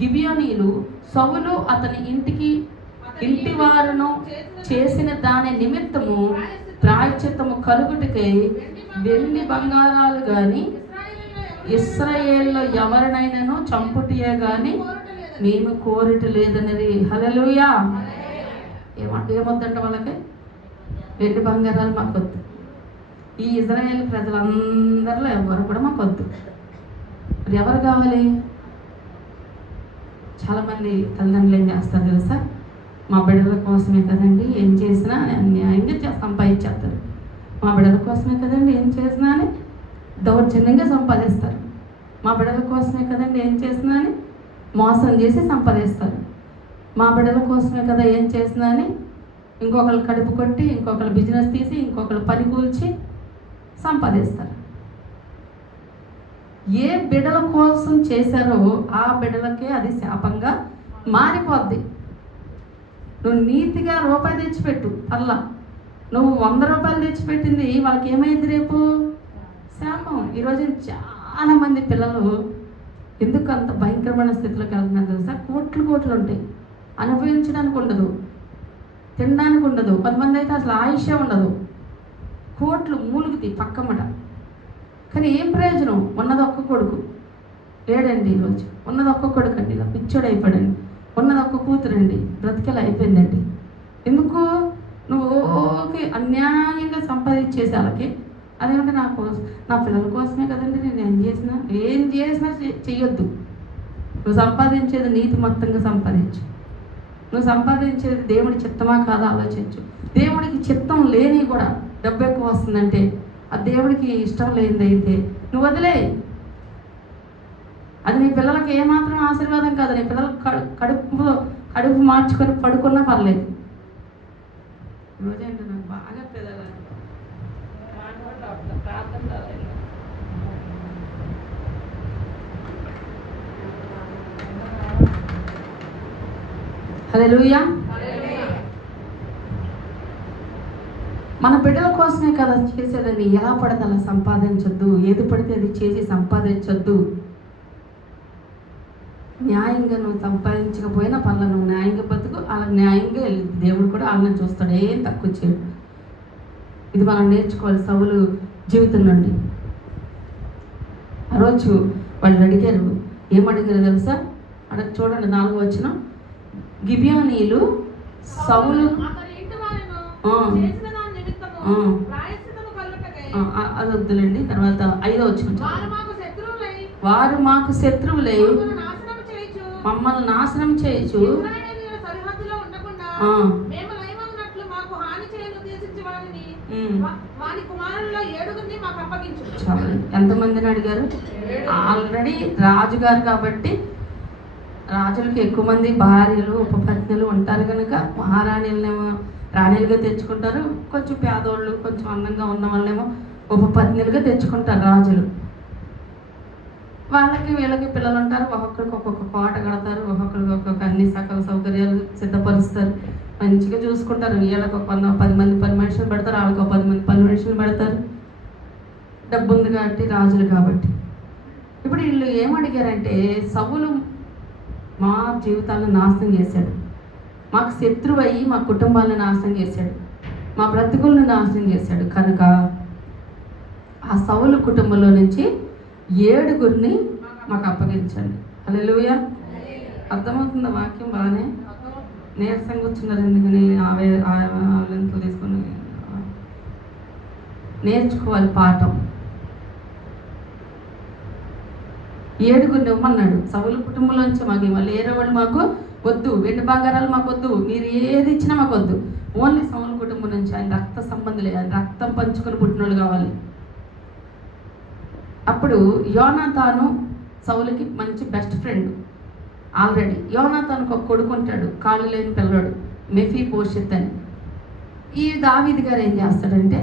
గిబియోనీయులు సౌలు అతని ఇంటి వారును చేసిన దాని నిమిత్తము ప్రాయశ్చిత్తము కలుగుటకై వెండి బంగారాలు కానీ ఇశ్రాయేలులో ఎవరినైనాను చంపుటియే కానీ మేము కోరిట లేదన్నది. హల్లెలూయా. ఏమొద్దంట వాళ్ళకి? వెండి బంగారాలు మాకొద్దు. ఈ ఇజ్రాయేల్ ప్రజలందరిలో ఎవరు కూడా మాకొద్దు. మరి ఎవరు కావాలి? చాలామంది తల్లిదండ్రులు ఏం చేస్తారు తెలుసా? మా బిడ్డల కోసమే కదండి ఏం చేసినా అన్యాయంగా సంపాదించేస్తారు. మా బిడ్డల కోసమే కదండి ఏం చేసినా అని దౌర్జన్యంగా సంపాదిస్తారు. మా బిడ్డల కోసమే కదండి ఏం చేసినా అని మోసం చేసి సంపాదిస్తారు. మా బిడ్డల కోసమే కదా ఏం చేసినా అని ఇంకొకరు కడుపు కొట్టి, ఇంకొకరు బిజినెస్ తీసి, ఇంకొకరు పని కూల్చి సంపాదిస్తారు. ఏ బిడ్డల కోసం చేశారో ఆ బిడ్డలకే అది శాపంగా మారిపోద్ది. నువ్వు నీతిగా రూపాయి తెచ్చిపెట్టు, అలా నువ్వు 100 రూపాయలు తెచ్చిపెట్టింది వాళ్ళకి ఏమైంది రేపు? శాపం. ఈరోజు చాలామంది పిల్లలు ఎందుకు అంత భయంకరమైన స్థితిలోకి వెళ్తున్నారు తెలుసా? కోట్లు ఉంటాయి, అనుభవించడానికి ఉండదు, తినడానికి ఉండదు, కొంతమంది అయితే అసలు ఆయుష్యే ఉండదు, కోట్లు మూలుగుతాయి పక్కమట. కానీ ఏం ప్రయోజనం? ఉన్నది ఒక్క కొడుకు లేడండి, ఈరోజు ఉన్నది ఒక్క కొడుకు అండి, ఇలా పిచ్చోడు అయిపోయాడండి, ఉన్నది ఒక్క కూతురండి, బ్రతికేలా అయిపోయిందండి. ఎందుకు? నువ్వు అన్యాయంగా సంపాదించేసి వాళ్ళకి అదేమంటే నా పిల్లల కోసమే కదండి నేను ఏం చేసినా చెయ్యొద్దు. నువ్వు సంపాదించేది నీతి మొత్తంగా సంపాదించు. నువ్వు సంపాదించేది దేవుడి చిత్తమా కాదా ఆలోచించు. దేవుడికి చిత్తం లేని కూడా డబ్బు ఎక్కువ వస్తుందంటే అది దేవుడికి ఇష్టం లేనిదైతే నువ్వు వదిలే. అది నీ పిల్లలకి ఏమాత్రం ఆశీర్వాదం కాదు. నీ పిల్లలు కడుపు మార్చుకొని పడుకున్నా పర్లేదు. రోజంటే నాకు బాగా పిల్లలు ప్రార్థన హల్లెలూయా. మన బిడ్డల కోసమే కదా చేసేదని. ఎలా పడితే అలా సంపాదించొద్దు, ఏది పడితే అది చేసి సంపాదించొద్దు. న్యాయంగా నువ్వు సంపాదించకపోయినా పర్లేదు, నువ్వు న్యాయంగా బతుకు, అలా న్యాయంగా దేవుడు కూడా వాళ్ళని చూస్తాడు, ఏం తక్కువ చేయడు. ఇది మనం నేర్చుకోవాలి సౌలు జీవితం నుండి. ఆ రోజు వాళ్ళు అడిగారు, ఏమడిగారు తెలుసా? అక్కడ చూడండి 4వ వచనం. గిబియోనీయులు సౌలు అది వద్దులేండి, తర్వాత 5వ వచనం. వారు మాకు శత్రువులై మమ్మల్ని నాశనం చేయొచ్చు, ఎంతమందిని అడిగారు? ఆల్రెడీ రాజుగారు కాబట్టి రాజులకు ఎక్కువ మంది భార్యలు ఉపపత్నులు ఉంటారు కనుక మహారాణిలనేమో రాణిలుగా తెచ్చుకుంటారు, కొంచెం పేదోళ్ళు కొంచెం అందంగా ఉన్న వాళ్ళేమో ఉపపత్నులుగా తెచ్చుకుంటారు రాజులు. వాళ్ళకి వీళ్ళకి పిల్లలు ఉంటారు, ఒక్కొక్కరికి ఒక్కొక్క కోట కడతారు, ఒక్కొక్కరికి ఒక్కొక్క అన్ని సకల సౌకర్యాలు సిద్ధపరుస్తారు, మంచిగా చూసుకుంటారు. వీళ్ళకి ఒక 10 మంది పని మనుషులు పెడతారు, వాళ్ళకి ఒక 10 మంది పని మనుషులు పెడతారు. డబ్బు ఉంది కాబట్టి, రాజులు కాబట్టి. ఇప్పుడు వీళ్ళు ఏమడిగారంటే, సౌలు మా జీవితాలను నాశనం చేశాడు, మాకు శత్రువు అయ్యి మా కుటుంబాలను నాశనం చేశాడు, మా బ్రతుకులను నాశనం చేశాడు కనుక ఆ సౌలు కుటుంబంలో నుంచి 7 మాకు అప్పగించండి. హల్లెలూయా. అర్థమవుతుందా వాక్యం? బాగానే నీరసంగా వచ్చినారు, ఎందుకని ఆవేదనలు తీసుకుని నేర్చుకోవాలి పాఠం. 7 ఇవ్వమన్నాడు. సౌలు కుటుంబంలోంచి మాకు ఇవ్వాలి, వేరే వాళ్ళు మాకు వద్దు, వెండి బంగారాలు మాకు వద్దు, మీరు ఏది ఇచ్చినా మాకు వద్దు, ఓన్లీ సౌలు కుటుంబం నుంచి, ఆయన రక్త సంబంధులే, ఆయన రక్తం పంచుకొని పుట్టిన వాళ్ళు కావాలి. అప్పుడు యోనాతాను సౌలుకి మంచి బెస్ట్ ఫ్రెండ్. ఆల్రెడీ యోనాతానుకు ఒక కొడుకు ఉంటాడు, కాళ్ళు లేని పిల్లడు, మెఫీబోషెత్ అని. ఈ దావీదు గారు ఏం చేస్తాడంటే,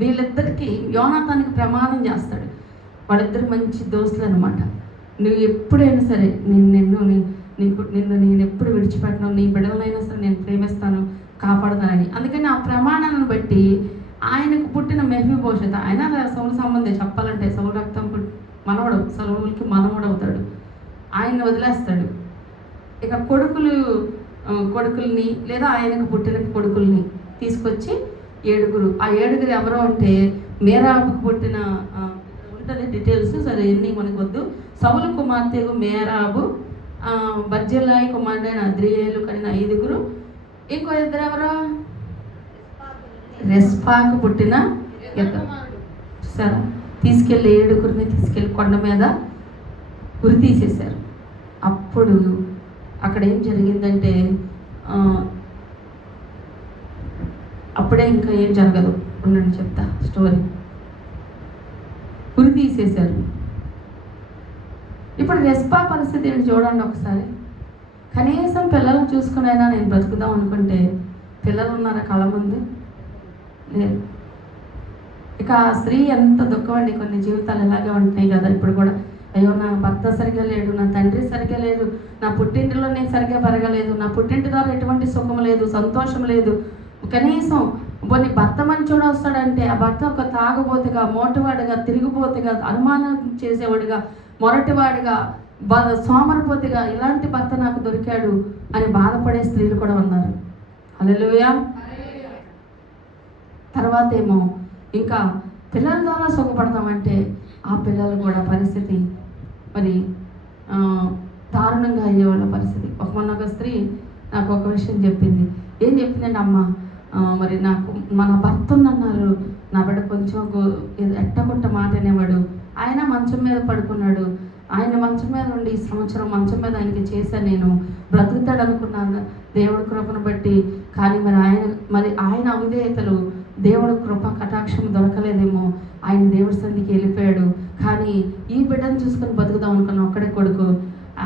వీళ్ళిద్దరికి యోనాతానికి ప్రమాణం చేస్తాడు. వాళ్ళిద్దరు మంచి దోస్తులు అనమాట. నువ్వు ఎప్పుడైనా సరే నిన్ను ఎప్పుడు విడిచిపెట్టను, నీ బిడ్డలైనా సరే నేను ప్రేమిస్తాను, కాపాడుతానని. అందుకని ఆ ప్రమాణాలను బట్టి ఆయనకు పుట్టిన మెఫీబోషెత్, ఆయన సౌలు సంబంధే చెప్పాలంటే, సౌలు రక్తం మనవడు, సౌలుకి మనవడు అవుతాడు. ఆయన్ని వదిలేస్తాడు. ఇక కొడుకుల్ని లేదా ఆయనకు పుట్టిన కొడుకుల్ని తీసుకొచ్చి 7. ఆ 7 ఎవరో అంటే, మేరాబుకు పుట్టిన ఉంటుంది డీటెయిల్స్, సరే ఎన్ని మనకు వద్దు. సౌలు కుమార్తె మేరాబు, బర్జిల్లాయి కుమారుడైన అద్రియేలు కలిగిన 5. ఇంకో 2 ఎవరో రెస్పాకు పుట్టిన సరే తీసుకెళ్ళి 7 తీసుకెళ్ళి కొండ మీద ఉరి తీసేశారు. అప్పుడు అక్కడ ఏం జరిగిందంటే, అప్పుడే ఇంకా ఏం జరగదు, ఉండండి చెప్తా స్టోరీ. ఉరి తీసేశారు. ఇప్పుడు రెస్పా పరిస్థితి ఏంటి చూడండి ఒకసారి. కనీసం పిల్లలను చూసుకునైనా నేను బ్రతుకుదాం అనుకుంటే, పిల్లలు ఉన్నారా కళ్ళ ముందు? లేదు. ఇక ఆ స్త్రీ ఎంత దుఃఖం అండి. కొన్ని జీవితాలు ఇలాగే ఉంటున్నాయి కదా ఇప్పుడు కూడా. అయ్యో నా భర్త సరిగా లేడు, నా తండ్రి సరిగా లేదు, నా పుట్టింటిలో నేను సరిగా పెరగలేదు, నా పుట్టింటి ద్వారా ఎటువంటి సుఖం లేదు, సంతోషం లేదు. కనీసం కొన్ని భర్త మంచోడు వస్తాడంటే, ఆ భర్త ఒక తాగుబోతుగా, మోటువాడిగా, తిరిగిపోతుగా, అనుమానం చేసేవాడిగా, మొరటివాడిగా, సోమరిపోతుగా, ఇలాంటి భర్త నాకు దొరికాడు అని బాధపడే స్త్రీలు కూడా ఉన్నారు. హల్లెలూయా. తర్వాత ఏమో ఇంకా పిల్లల ద్వారా సుఖపడతామంటే, ఆ పిల్లలు కూడా పరిస్థితి మరి దారుణంగా అయ్యేవాళ్ళ పరిస్థితి. మొన్న ఒక స్త్రీ నాకు ఒక విషయం చెప్పింది. ఏం చెప్పిందంటే, అమ్మ మరి నాకు మన భర్త ఉందన్నారు, నా బిడ్డ కొంచెం ఎట్టకొట్ట మాట అనేవాడు, ఆయన మంచం మీద పడుకున్నాడు, ఆయన మంచం మీద ఉండి ఈ సంవత్సరం మంచం మీద ఆయనకి చేశాను, నేను బ్రతుకుతాడు అనుకున్నాను దేవుడి కృపను బట్టి. కానీ మరి ఆయన అవిధేయతలు, దేవుడు కృప కటాక్షం దొరకలేదేమో, ఆయన దేవుడి సన్నిధికి వెళ్ళిపోయాడు. కానీ ఈ బిడ్డను చూసుకొని బతుకుదాం అనుకున్న ఒక్కడే కొడుకు.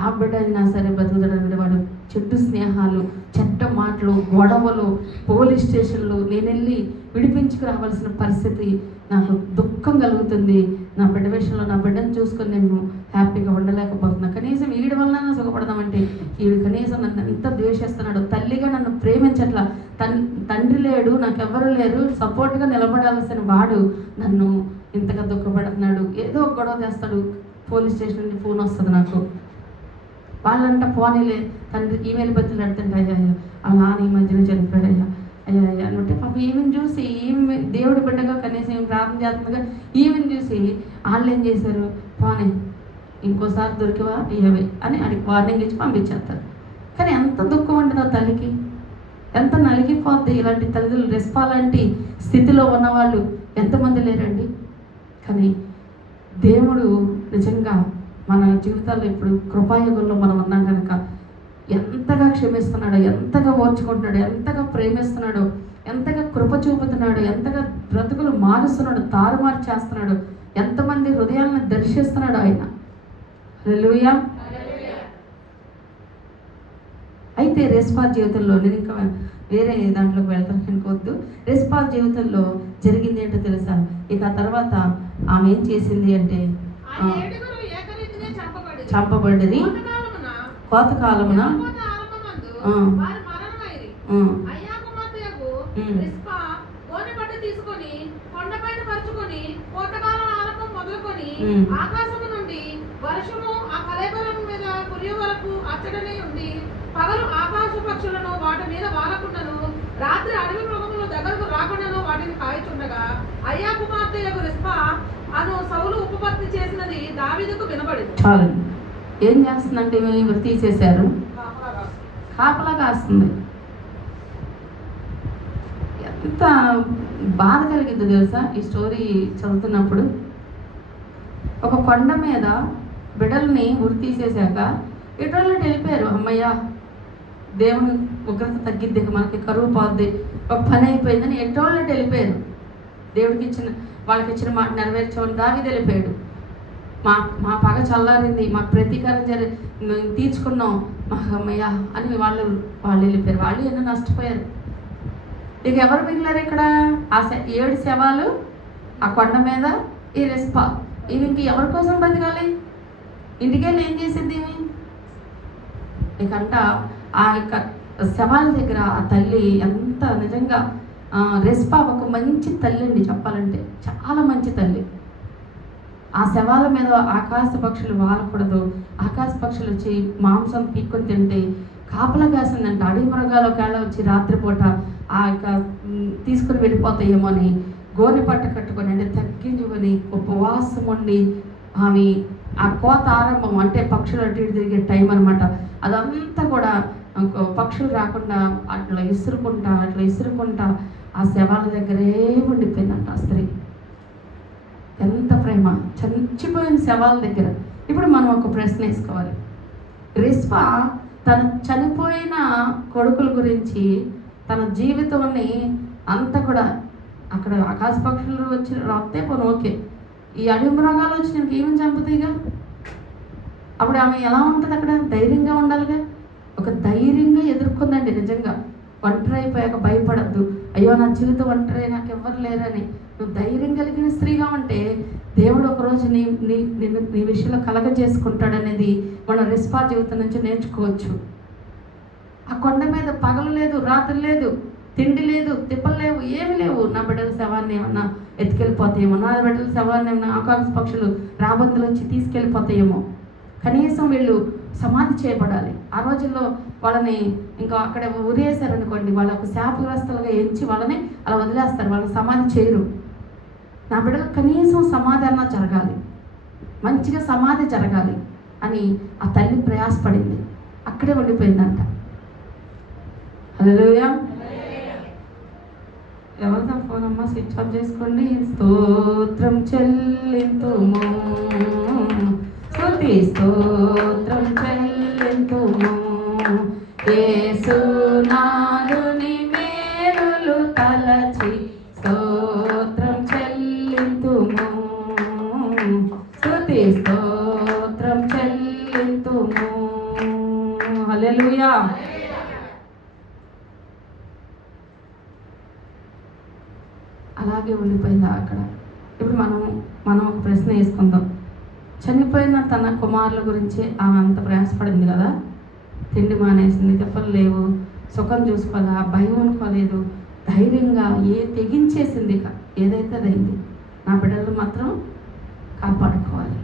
ఆ బిడ్డ అయినా సరే బతుకుతాడంటే వాడు చెడ్డ స్నేహాలు, చెడ్డ మాటలు, గొడవలు, పోలీస్ స్టేషన్లు. నేను వెళ్ళి విడిపించుకు రావాల్సిన పరిస్థితి. నాకు దుఃఖం కలుగుతుంది. నా బిడ్డ విషయంలో నా బిడ్డను చూసుకొని నేను హ్యాపీగా ఉండలేకపోతున్నా. కనీసం వీడి వలన సుఖపడదామంటే వీడు కనీసం నన్ను ఎంత ద్వేషిస్తున్నాడు. తల్లిగా నన్ను ప్రేమించట్లా. తండ్రి లేడు, నాకెవ్వరూ లేరు, సపోర్ట్గా నిలబడాల్సిన వాడు నన్ను ఇంతగా దుఃఖపడుతున్నాడు. ఏదో ఒక గొడవ చేస్తాడు. పోలీస్ స్టేషన్ నుండి ఫోన్ వస్తుంది నాకు. వాళ్ళంట పోనీలే తండ్రి ఈమెయిల్ బతులు అడుతుంటే అయ్యా ఆ నాన్న ఈ మధ్యన చనిపోయాడు అయ్యా అంటే పాప ఈమెను చూసి ఈమె దేవుడి బిడ్డగా కనీసం ఏం ప్రార్థన చేస్తుండగా ఈమెను చూసి వాళ్ళు ఏం చేశారు, పోనీ ఇంకోసారి దొరికివా ఇయ్యవే అని అడిగి వార్నింగ్ ఇచ్చి పంపించేస్తారు. కానీ ఎంత దుఃఖం ఉంటుంది ఆ తల్లికి, ఎంత నలిగిపోద్ది. ఇలాంటి తల్లిదండ్రులు రెస్పా లాంటి స్థితిలో ఉన్నవాళ్ళు ఎంతమంది లేరండి. కానీ దేవుడు నిజంగా మన జీవితాల్లో ఇప్పుడు కృపాయుగంలో మనం ఉన్నాం కనుక ఎంతగా క్షమిస్తున్నాడో, ఎంతగా ఓర్చుకుంటున్నాడు, ఎంతగా ప్రేమిస్తున్నాడు, ఎంతగా కృప చూపుతున్నాడు, ఎంతగా బ్రతుకులు మారుస్తున్నాడు, తారుమారు చేస్తున్నాడు, ఎంతమంది హృదయాలను దర్శిస్తున్నాడు ఆయన. హల్లెలూయా. అయితే రెస్పా జీవితంలో, నేను ఇంకా వేరే దాంట్లోకి వెళ్తాను అనుకోవద్దు, రెస్పా జీవితంలో జరిగింది ఏంటో తెలుసా? ఇక ఆ తర్వాత ఆమె ఏం చేసింది అంటే చంపబడిరి. కోతకాలమున ఆకాశము నుండి వర్షము ఆ కళేబరం మీద కురియు వరకు అచ్చడనే ఉండి పగలు ఆకాశ పక్షులను వాటి మీద వాలకుండాను రాత్రి అడవి మృగములు దగ్గరకు రాకుండాను వాటిని కాయచుండగా అయ్యా కుమార్తె యొక్క రిస్పా అను సౌలు ఉపపత్తి చేసినది దావీదుకు వినబడింది. చాలు. ఏం చేస్తుందంటే ఇవి తీసేశారు, కాపలా కాస్తుంది. ఎంత బాధ కలిగిందో తెలుసా ఈ స్టోరీ చదువుతున్నప్పుడు. ఒక కొండ మీద బిడ్డల్ని ఉరి తీసేశాక ఇటోళ్ళు వెళ్ళిపోయారు. అమ్మయ్య దేవుని ఉగ్రత తగ్గిద్ది, మనకి కరువు పోద్ది, ఒక పని అయిపోయిందని ఎటోళ్ళు వెళ్ళిపోయారు. దేవుడికి వాళ్ళకి ఇచ్చిన మాట నెరవేర్చమని దావీదు వెళ్ళిపోయాడు. మా పగ చల్లారింది, మా ప్రతీకారం మేము తీర్చుకున్నాం, మా అమ్మయ్య అని వాళ్ళు వెళ్ళిపోయారు. వాళ్ళు ఎన్నో నష్టపోయారు. ఇక ఎవరు మిగిలారు ఇక్కడ? ఆ 7 శవాలు ఆ కొండ మీద, ఈ రెస్పా. ఇవి ఇంక ఎవరి కోసం బతకాలి? ఇంటికెళ్ళి ఏం చేసింది ఇవి? ఇకంట ఆ యొక్క శవాల దగ్గర ఆ తల్లి ఎంత నిజంగా రెస్పా ఒక మంచి తల్లి అండి, చెప్పాలంటే చాలా మంచి తల్లి. ఆ శవాల మీద ఆకాశ పక్షులు వాలకూడదు, ఆకాశ పక్షులు వచ్చి మాంసం పీక్కొని తింటే కాపలా కాసిందంట. అడవి మృగాలు ఒకవేళ వచ్చి రాత్రిపూట ఆ యొక్క తీసుకుని వెళ్ళిపోతాయేమో అని గోనె పట్ట కట్టుకొని అంటే తగ్గించుకొని ఉపవాసం ఉండి ఆమె ఆ కోత ఆరంభం అంటే పక్షులు అటు ఇటు తిరిగే టైం అనమాట. అదంతా కూడా పక్షులు రాకుండా అట్లా ఇసురుకుంటా ఆ శవాల దగ్గరే ఉండిపోయిందంట ఆ స్త్రీ. ఎంత ప్రేమ! చచ్చిపోయిన శవాల దగ్గర. ఇప్పుడు మనం ఒక ప్రశ్న వేసుకోవాలి. రిస్పా తన చనిపోయిన కొడుకుల గురించి తన జీవితాన్ని అంతా కూడా అక్కడ ఆకాశ పక్షులు వచ్చి రాస్తే పోను ఓకే, ఈ అడవి మృగాలు వచ్చి ఏమని చంపుతాయిగా. అప్పుడు ఆమె ఎలా ఉంటుంది అక్కడ? ధైర్యంగా ఉండాలిగా. ఒక ధైర్యంగా ఎదుర్కొందండి. నిజంగా ఒంటరి అయిపోయాక భయపడద్దు, అయ్యో నా జీవితం ఒంటరి, నాకు ఎవరు లేరని నువ్వు ధైర్యం కలిగిన స్త్రీగా ఉంటే దేవుడు ఒకరోజు నీ విషయంలో కలగజేసుకుంటాడనేది మన రెస్పా జీవితం నుంచి నేర్చుకోవచ్చు. ఆ కొండ మీద పగలు లేదు, రాత్రి లేదు, తిండి లేదు, తిప్పలు లేవు, ఏమి లేవు. నా బిడ్డల శవాన్ని ఏమన్నా ఎత్తుకెళ్ళిపోతాయేమో, నా బిడ్డల శవాన్ని ఏమన్నా ఆకాశ పక్షులు రాబందులు వచ్చి తీసుకెళ్ళిపోతాయేమో. కనీసం వీళ్ళు సమాధి చేయబడాలి. ఆ రోజుల్లో వాళ్ళని ఇంకా అక్కడ ఉరేసారనుకోండి, వాళ్ళ ఒక శాపగ్రస్తులుగా ఎంచి వాళ్ళని అలా వదిలేస్తారు, వాళ్ళని సమాధి చేయరు. నా బిడ్డలకు కనీసం సమాధి అన్నా జరగాలి, మంచిగా సమాధి జరగాలి అని ఆ తల్లి ప్రయాసపడింది. అక్కడే ఉండిపోయిందంట. హల్లెలూయా. ఎవరిదా ఫోన్ అమ్మా? స్విచ్ ఆఫ్ చేసుకోండి. స్తోత్రం చెల్లింతుము, స్తుతి స్తోత్రం చెల్లింతుము, యేసునాథుని మేలులు తలచి స్తోత్రం చెల్లింతుము, అలాగే ఉండిపోయిందా అక్కడ? ఇప్పుడు మనం ఒక ప్రశ్న వేసుకుందాం. చనిపోయిన తన కుమారుల గురించి ఆమె అంత ప్రయాసపడింది కదా, తిండి మానేసింది, దెబ్బలు లేవు, సుఖం చూసుకోవాలా, భయం అనుకోలేదు, ధైర్యంగా తెగించేసింది. ఇక ఏదైతే అదైంది, నా బిడ్డలు మాత్రం కాపాడుకోవాలి,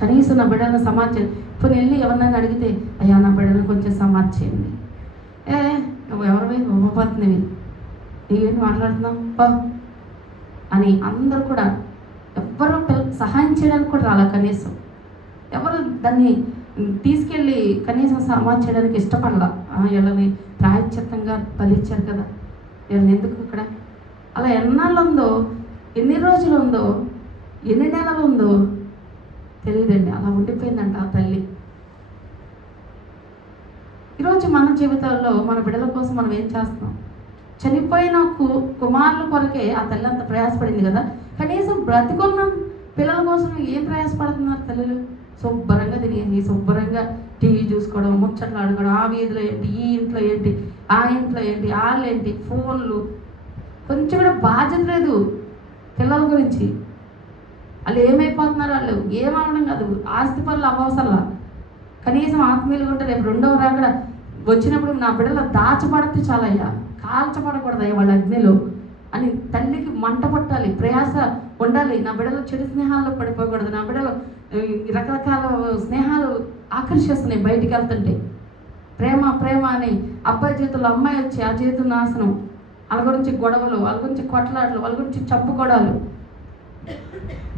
కనీసం నా బిడ్డలను సమాచారం. ఇప్పుడు వెళ్ళి ఎవరినైనా అడిగితే, అయ్యా నా బిడ్డలను కొంచెం సమాధి చేయండి, నువ్వు ఎవరివి ఉపపత్నివి, నీవేంటి మాట్లాడుతున్నావు అని అందరూ కూడా ఎవ్వరూ సహాయం చేయడానికి కూడా రాలా. కనీసం ఎవరు దాన్ని తీసుకెళ్ళి కనీసం సమాధి చేయడానికి ఇష్టపడలా. వీళ్ళని ప్రాయశ్చిత్తంగా బలిచ్చారు కదా, వీళ్ళని ఎందుకు ఇక్కడ? అలా ఎన్నాళ్ళు ఉందో, ఎన్ని రోజులు ఉందో, ఎన్ని నెలలు ఉందో తెలియదండి. అలా ఉండిపోయిందంట ఆ తల్లి. ఈరోజు మన జీవితాల్లో మన బిడ్డల కోసం మనం ఏం చేస్తున్నాం? చనిపోయిన కుమారుల కొరకే ఆ తల్లి అంత ప్రయాసపడింది కదా, కనీసం బ్రతికున్న పిల్లల కోసం ఏం ప్రయాసపడుతున్నారు తల్లులు? శుభ్రంగా తినేసి, శుభ్రంగా టీవీ చూసుకోవడం, ముచ్చట్లు ఆడుకోవడం, ఆ వీధిలో ఏంటి, ఈ ఇంట్లో ఏంటి, ఆ ఇంట్లో ఏంటి, వాళ్ళేంటి, ఫోన్లు, కొంచెం కూడా బాధ్యత లేదు పిల్లల గురించి. వాళ్ళు ఏమైపోతున్నారు, వాళ్ళు ఏమవడం కాదు, ఆస్తి పనులు అవ్వవసరలా, కనీసం ఆత్మీయులుగా ఉంటే రేపు రెండవ రాకడ వచ్చినప్పుడు నా బిడ్డలు దాచబడితే చాలయ్యా, కాల్చబడకూడదయ్యా వాళ్ళ అగ్నిలో అని తల్లికి మంట పట్టాలి, ప్రయాస ఉండాలి. నా బిడ్డలు చెడు స్నేహాల్లో పడిపోకూడదు, నా బిడ్డలు రకరకాల స్నేహాలు ఆకర్షిస్తున్నాయి బయటికి వెళ్తుంటే, ప్రేమ ప్రేమ అని అబ్బాయి జీవితంలో అమ్మాయి వచ్చి ఆ జీవితం నాశనం, వాళ్ళ గురించి గొడవలు, వాళ్ళ గురించి కొట్లాటలు, వాళ్ళ గురించి చంపుకోవడాలు,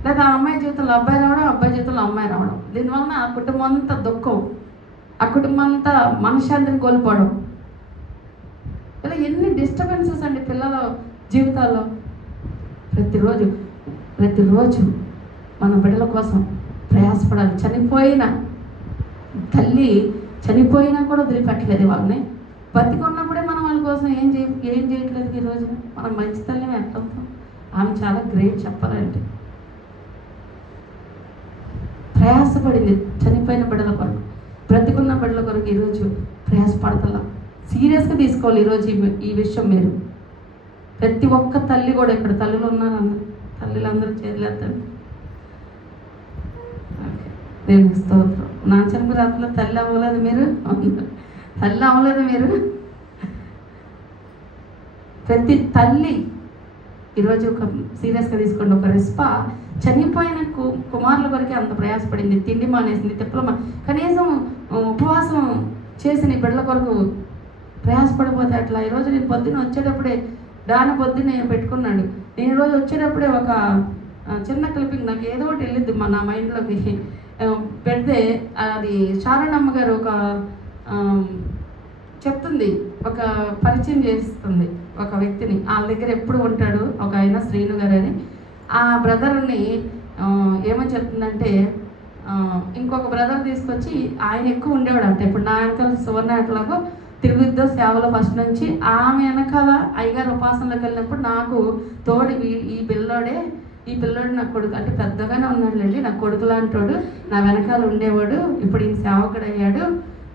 లేదా ఆ అమ్మాయి జీవితంలో అబ్బాయి రావడం, అబ్బాయి జీవితంలో అమ్మాయి రావడం, దీనివల్ల ఆ కుటుంబం అంతా దుఃఖం, ఆ కుటుంబం అంతా మనశ్శాంతిని కోల్పోవడం, ఇలా ఎన్ని డిస్టర్బెన్సెస్ అండి పిల్లల జీవితాల్లో. ప్రతిరోజు మన బిడ్డల కోసం ప్రయాసపడాలి. చనిపోయిన తల్లి చనిపోయినా కూడా వదిలిపెట్టలేదు వాళ్ళని, బతికున్నప్పుడే మనం వాళ్ళ కోసం ఏం చేయట్లేదు. ఈరోజు మనం మంచి తల్లిని ఎట్లా? ఆమె చాలా గ్రేట్ చెప్పాలంటే. ప్రయాసపడింది చనిపోయిన బిడ్డల కొరకు, బ్రతికున్న బిడ్డల కొరకు ఈరోజు ప్రయాసపడతలా. సీరియస్గా తీసుకోవాలి ఈరోజు ఈ విషయం. మీరు ప్రతి ఒక్క తల్లి కూడా, ఇక్కడ తల్లులు ఉన్నారు, తల్లిలందరూ చేతులేస్తారు. నేను స్తోత్రం. నా చనిపోయి రాత్రిలో తల్లి అవ్వలేదు మీరు, తల్లి అవ్వలేదు మీరు. ప్రతి తల్లి ఈరోజు ఒక సీరియస్గా తీసుకోండి. ఒక రెస్పా చనిపోయిన కుమారుల కొరకే అంత ప్రయాసపడింది, తిండి మానేసింది, తిప్పల కనీసం ఉపవాసం చేసి నీ బిడ్డల కొరకు ప్రయాసపడిపోతే అట్లా. ఈరోజు నేను పొద్దున్న వచ్చేటప్పుడే పొద్దున్న పెట్టుకున్నాడు. నేను ఈరోజు వచ్చేటప్పుడే ఒక చిన్న క్లిప్పింగ్ నాకు ఏదో ఒకటి వెళ్ళిద్ది నా మైండ్లోకి పెడితే, అది శారణమ్మ గారు ఒక చెప్తుంది, ఒక పరిచయం చేస్తుంది ఒక వ్యక్తిని. వాళ్ళ దగ్గర ఎప్పుడు ఉంటాడు ఒక ఆయన, శ్రీను గారు అని. ఆ బ్రదర్ని ఏమని చెప్తుందంటే, ఇంకొక బ్రదర్ తీసుకొచ్చి ఆయన ఎక్కువ ఉండేవాడు అంట. ఇప్పుడు నా వెనకాల సువర్ణ ఎట్లాగో తిరుగుద్దో సేవలో ఫస్ట్ నుంచి, ఆమె వెనకాల అయ్యగారు ఉపాసనలోకి వెళ్ళినప్పుడు నాకు తోడు ఈ పిల్లోడు నా కొడుకు, అంటే పెద్దగానే ఉన్నాడులేండి, నా కొడుకు లాంటోడు, నా వెనకాల ఉండేవాడు, ఇప్పుడు ఈయన సేవకుడు అయ్యాడు,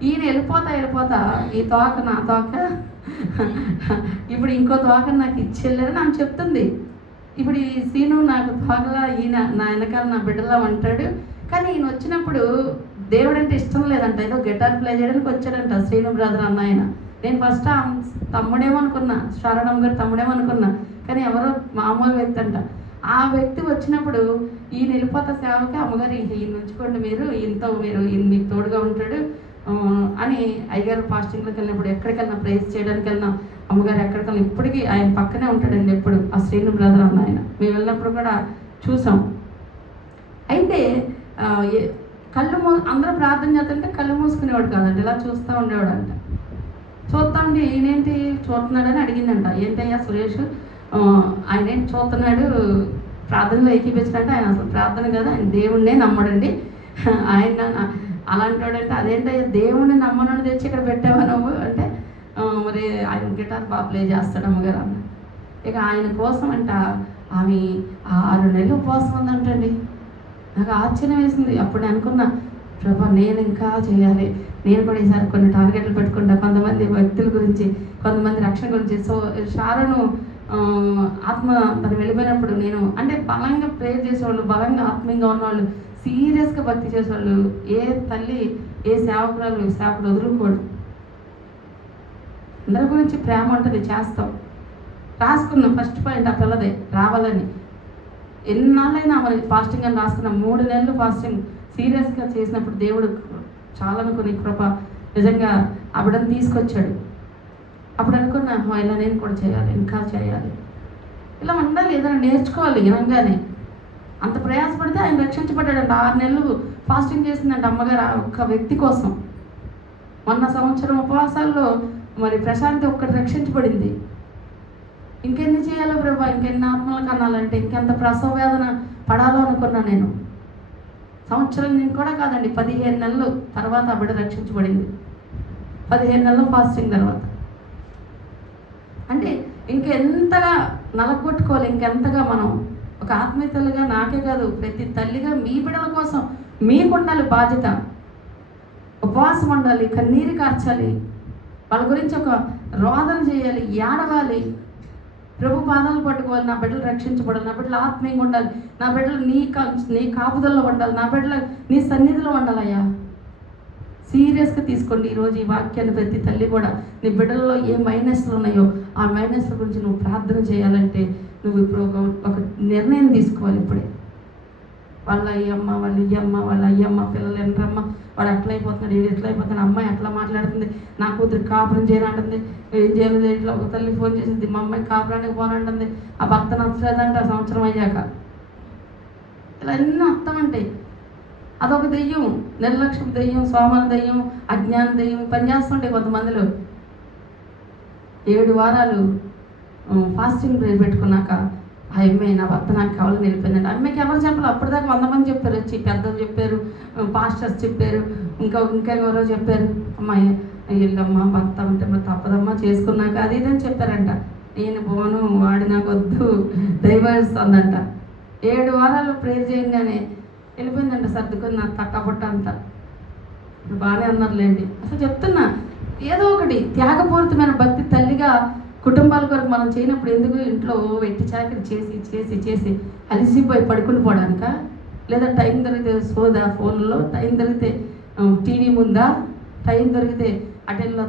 ఈయన వెళ్ళిపోతా ఈ తోక నా తోక, ఇప్పుడు ఇంకో తోక నాకు ఇచ్చేళ్ళారని ఆమె చెప్తుంది. ఇప్పుడు ఈ సీను నాకు తోకలా, ఈయన నా వెనకాల నా బిడ్డలా ఉంటాడు. కానీ ఈయన వచ్చినప్పుడు దేవుడు అంటే ఇష్టం లేదంట, ఏదో గిటార్ ప్లే చేయడానికి వచ్చాడంట శ్రీను బ్రదర్ అన్న ఆయన. నేను ఫస్ట్ తమ్ముడేమో అనుకున్నా, శారణం గారు తమ్ముడేమో అనుకున్నా, కానీ ఎవరో మామూలు వ్యక్తి అంట. ఆ వ్యక్తి వచ్చినప్పుడు ఈయన వెళ్ళిపోతా సేవకి, అమ్మగారు ఈయన ఉంచుకోండి మీరు, ఈయన మీకు తోడుగా ఉంటాడు అని అయ్యగారు ఫాస్టింగ్లోకి వెళ్ళినప్పుడు, ఎక్కడికైనా ప్రేస్ చేయడానికి వెళ్ళినా అమ్మగారు ఎక్కడికైనా ఇప్పటికీ ఆయన పక్కనే ఉంటాడండి ఎప్పుడు, ఆ శ్రీను బ్రదర్ అన్న ఆయన. మేము వెళ్ళినప్పుడు కూడా చూసాం. అయితే అందరూ ప్రార్థన చేస్తుంటే కళ్ళు మూసుకునేవాడు కాదండి, ఇలా చూస్తూ ఉండేవాడు అంట. చూస్తా ఉండి ఈయనేంటి చూస్తున్నాడని అడిగిందంట. ఏంటయ్యా సురేష్, ఆయన ఏంటి చూస్తున్నాడు, ప్రార్థనలో ఏకీపించినట్టు? ఆయన అసలు ప్రార్థన కదా, ఆయన దేవుణ్ణే నమ్మడండి, ఆయన అలాంటి వాడంటే. అదేంటయ్యా దేవుణ్ణి నమ్మనని తెచ్చి ఇక్కడ పెట్టావా నువ్వు అంటే, మరి ఆయన గిటార్ బాగా ప్లే చేస్తాడు అమ్మగారు అన్న. ఇక ఆయన కోసం అంట ఆమె 6 నెలలు ఉపవాసం ఉందంటండి. నాకు ఆశ్చర్యం వేసింది. అప్పుడు అనుకున్నా, ప్రభా నేను ఇంకా చేయాలి, నేను కూడా ఈసారి కొన్ని టార్గెట్లు పెట్టుకుంటా, కొంతమంది వ్యక్తుల గురించి, కొంతమంది రక్షణ గురించి. సో శారను ఆత్మ తను వెళ్ళిపోయినప్పుడు నేను అంటే బలంగా ప్రేయర్ చేసేవాళ్ళు, బలంగా ఆత్మీయంగా ఉన్నవాళ్ళు, సీరియస్గా భక్తి చేసేవాళ్ళు ఏ తల్లి ఏ సేవకుడు వదులుకోడు. అందరి గురించి ప్రేమ ఉంటుంది, చేస్తాం. రాసుకున్నాం ఫస్ట్ పాయింట్ ఆ పిల్లదే రావాలని. ఎన్నాళ్ళైనా మరి ఫాస్టింగ్ అని రాసుకున్నాం. 3 నెలలు ఫాస్టింగ్ సీరియస్గా చేసినప్పుడు దేవుడు చాలా అనుకుని కృప నిజంగా ఆ బిడ్డను తీసుకొచ్చాడు. అప్పుడు అనుకున్నా ఇలా నేను కూడా చేయాలి, ఇంకా చేయాలి, ఇలా ఉండాలి, ఏదైనా నేర్చుకోవాలి. వినంగానే అంత ప్రయాసపడితే ఆయన రక్షించబడ్డాడంట. 6 నెలలు ఫాస్టింగ్ చేసిందంట అమ్మగారు ఒక్క వ్యక్తి కోసం. మొన్న సంవత్సరం ఉపవాసాల్లో మరి ప్రశాంతి ఒక్కటి రక్షించబడింది. ఇంకెన్ని చేయాలో ప్రభా, ఇంకెన్ని ఆత్మలు కనాలంటే, ఇంకెంత ప్రసవ వేదన పడాలో అనుకున్నా నేను. సంవత్సరం నేను కూడా కాదండి, 15 నెలలు తర్వాత ఆ బిడ్డ రక్షించబడింది. 15 నెలలు ఫాస్టింగ్ తర్వాత. అంటే ఇంకెంతగా నలగొట్టుకోవాలి, ఇంకెంతగా మనం ఒక ఆత్మీయతలుగా నాకే కాదు ప్రతి తల్లిగా మీ బిడ్డల కోసం మీకు ఉండాలి బాధ్యత. ఉపవాసం ఉండాలి, కన్నీరు కార్చాలి, వాళ్ళ గురించి ఒక రోదన చేయాలి, ఏడవాలి, ప్రభు పాదాలు పట్టుకోవాలి. నా బిడ్డలు రక్షించబడాలి, నా బిడ్డలు ఆత్మీయంగా ఉండాలి, నా బిడ్డలు నీ కాపుదల్లో ఉండాలి, నా బిడ్డలు నీ సన్నిధిలో ఉండాలయ్యా. సీరియస్గా తీసుకోండి ఈరోజు ఈ వాక్యాన్ని. ప్రతి తల్లి కూడా నీ బిడ్డల్లో ఏ మైనస్లు ఉన్నాయో ఆ మైనస్ల గురించి నువ్వు ప్రార్థన చేయాలంటే నువ్వు ఇప్పుడు ఒక నిర్ణయం తీసుకోవాలి. ఇప్పుడే వాళ్ళ అయ్యమ్మ, వాళ్ళ ఇయ్యమ్మ, వాళ్ళ అయ్యమ్మ, పిల్లలు ఎండ్రమ్మ, వాడు అట్లా అయిపోతున్నాడు, వీడు ఎట్లా అయిపోతున్నాడు, అమ్మాయి అట్లా మాట్లాడుతుంది, నా కూతురు కాపురం చేయాలంటుంది, ఏం చేయాలి, ఇట్లా ఒక తల్లి ఫోన్ చేసింది, మా అమ్మాయి కాపురానికి పోనంటుంది, ఆ భర్త నచ్చలేదంటే ఆ సంవత్సరం అయ్యాక. ఇలా ఎన్నో అర్థమంటాయి. అదొక దెయ్యం, నిర్లక్ష్యం దెయ్యం, సోమల దెయ్యం, అజ్ఞాన దెయ్యం పనిచేస్తుంటాయి కొంతమందిలో. 7 వారాలు ఫాస్టింగ్ ప్రేయర్ పెట్టుకున్నాక ఆ అమ్మాయి నా భర్త నాకు కావాలని వెళ్ళిపోయిందంటే అమ్మాయికి ఎవరు చెప్పాలి. అప్పటిదాకా 100 మంది చెప్పారు, వచ్చి పెద్దలు చెప్పారు, పాస్టర్స్ చెప్పారు, ఇంకెవరో చెప్పారు, అమ్మాయి వెళ్ళమ్మా భర్త ఉంటే మరి తప్పదమ్మా చేసుకున్నాక అది ఇదని చెప్పారంట. నేను పోను, వాడి నాకు వద్దు, దైవస్తుందంట. 7 వారాలు ప్రేయర్ చేయగానే వెళ్ళిపోయిందంట, సర్దుకొని నాకు తట్టబొట్ట అంతా. ఇప్పుడు బాగానే అన్నారులేండి. అసలు చెప్తున్నా, ఏదో ఒకటి త్యాగపూరితమైన భక్తి తల్లిగా కుటుంబాల కొరకు మనం చేయనప్పుడు ఎందుకు ఇంట్లో వెట్టి చాకరి చేసి చేసి చేసి అలిసిపోయి పడుకుని పోవడానిక? లేదా టైం దొరికితే సోదా ఫోన్లో, టైం దొరికితే టీవీ ముందా, టైం దొరికితే అటెల్లో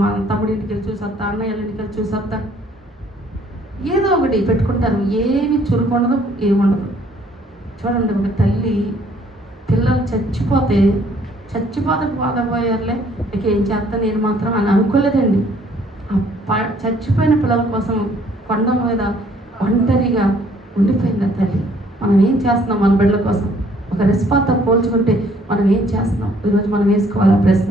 మన తమ్ముడింటికి వెళ్ళి చూసొస్తా, అన్నయ్య ఇంటికి వెళ్ళి చూసొస్తా, ఏదో ఒకటి పెట్టుకుంటారు. ఏమి చురుకుండదు, ఏముండదు. చూడండి, ఒక తల్లి పిల్లలు చచ్చిపోతే పోదపోయారులే, ఇక ఏం చేస్తా నేను మాత్రం అని అనుకోలేదండి. చచ్చిపోయిన పిల్లల కోసం కొండ మీద ఒంటరిగా ఉండిపోయింది ఆ తల్లి. మనం ఏం చేస్తున్నాం మన బిడ్డల కోసం? ఒక రెస్పాతో పోల్చుకుంటే మనం ఏం చేస్తున్నాం? ఈరోజు మనం వేసుకోవాలి ప్రశ్న.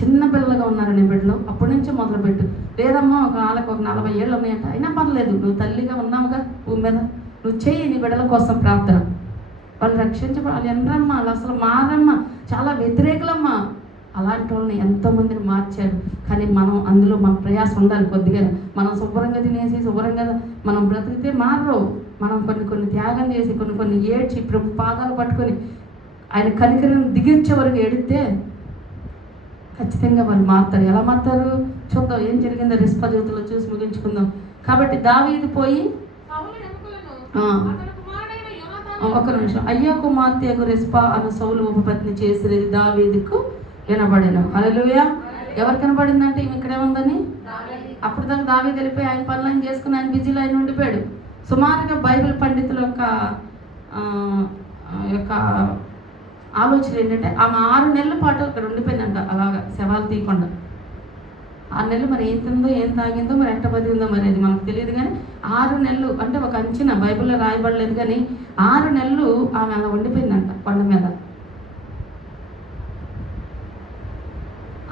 చిన్న పిల్లలుగా ఉన్నారు నీ బిడ్డలు, అప్పటి నుంచే మొదలుపెట్టు. లేదమ్మా వాళ్ళకి ఒక 40 ఏళ్ళు ఉన్నాయంట, అయినా పర్లేదు, నువ్వు తల్లిగా ఉన్నావుగా భూమి మీద, నువ్వు చెయ్యి నీ బిడ్డల కోసం ప్రార్థన. వాళ్ళు రక్షించబడాలి. ఎండ్రమ్మా వాళ్ళు అసలు మారమ్మా, చాలా వ్యతిరేకులమ్మా. అలాంటి వాళ్ళని ఎంతోమందిని మార్చారు. కానీ మనం అందులో మన ప్రయాసం ఉండాలి కొద్దిగా. మనం శుభ్రంగా తినేసి శుభ్రంగా మనం బ్రతికితే మారరు. మనం కొన్ని త్యాగం చేసి కొన్ని ఏడ్చి ప్రభు పాదాలు పట్టుకొని ఆయన కనికరం దిగించే వరకు ఏడితే ఖచ్చితంగా వాళ్ళు మారుతారు. ఎలా మారుతారు చూద్దాం. ఏం జరిగిందో రిస్పా జీవితంలో చూసి ముగించుకుందాం. కాబట్టి దావీదు పోయి ఒక నిమిషం, అయ్యో కుమార్తెకు రిస్పా అను సౌలు ఉపపత్ని చేసినది దావీదుకు వినబడను. హల్లెలూయా. ఎవరు కనబడిందంటే ఈమె ఇక్కడే ఉందని. అప్పుడు దాకా దావీదు వెళ్ళిపోయి ఆయన పనులను చేసుకుని ఆయన బిజీలో ఆయన ఉండిపోయాడు. సుమారుగా బైబిల్ పండితుల యొక్క ఆలోచన ఏంటంటే ఆమె 6 నెలల పాటు అక్కడ ఉండిపోయిందంట, అలాగా శవాలు తీయకుండా. 6 నెలలు మరి ఏం తిందో ఏం తాగిందో మరి ఎట్ట బతికిందో మరి అది మనకు తెలియదు. కానీ 6 నెలలు అంటే ఒక అంచనా, బైబిల్లో రాయబడలేదు కానీ 6 నెలలు ఆమె అలా ఉండిపోయిందంట కొండ మీద.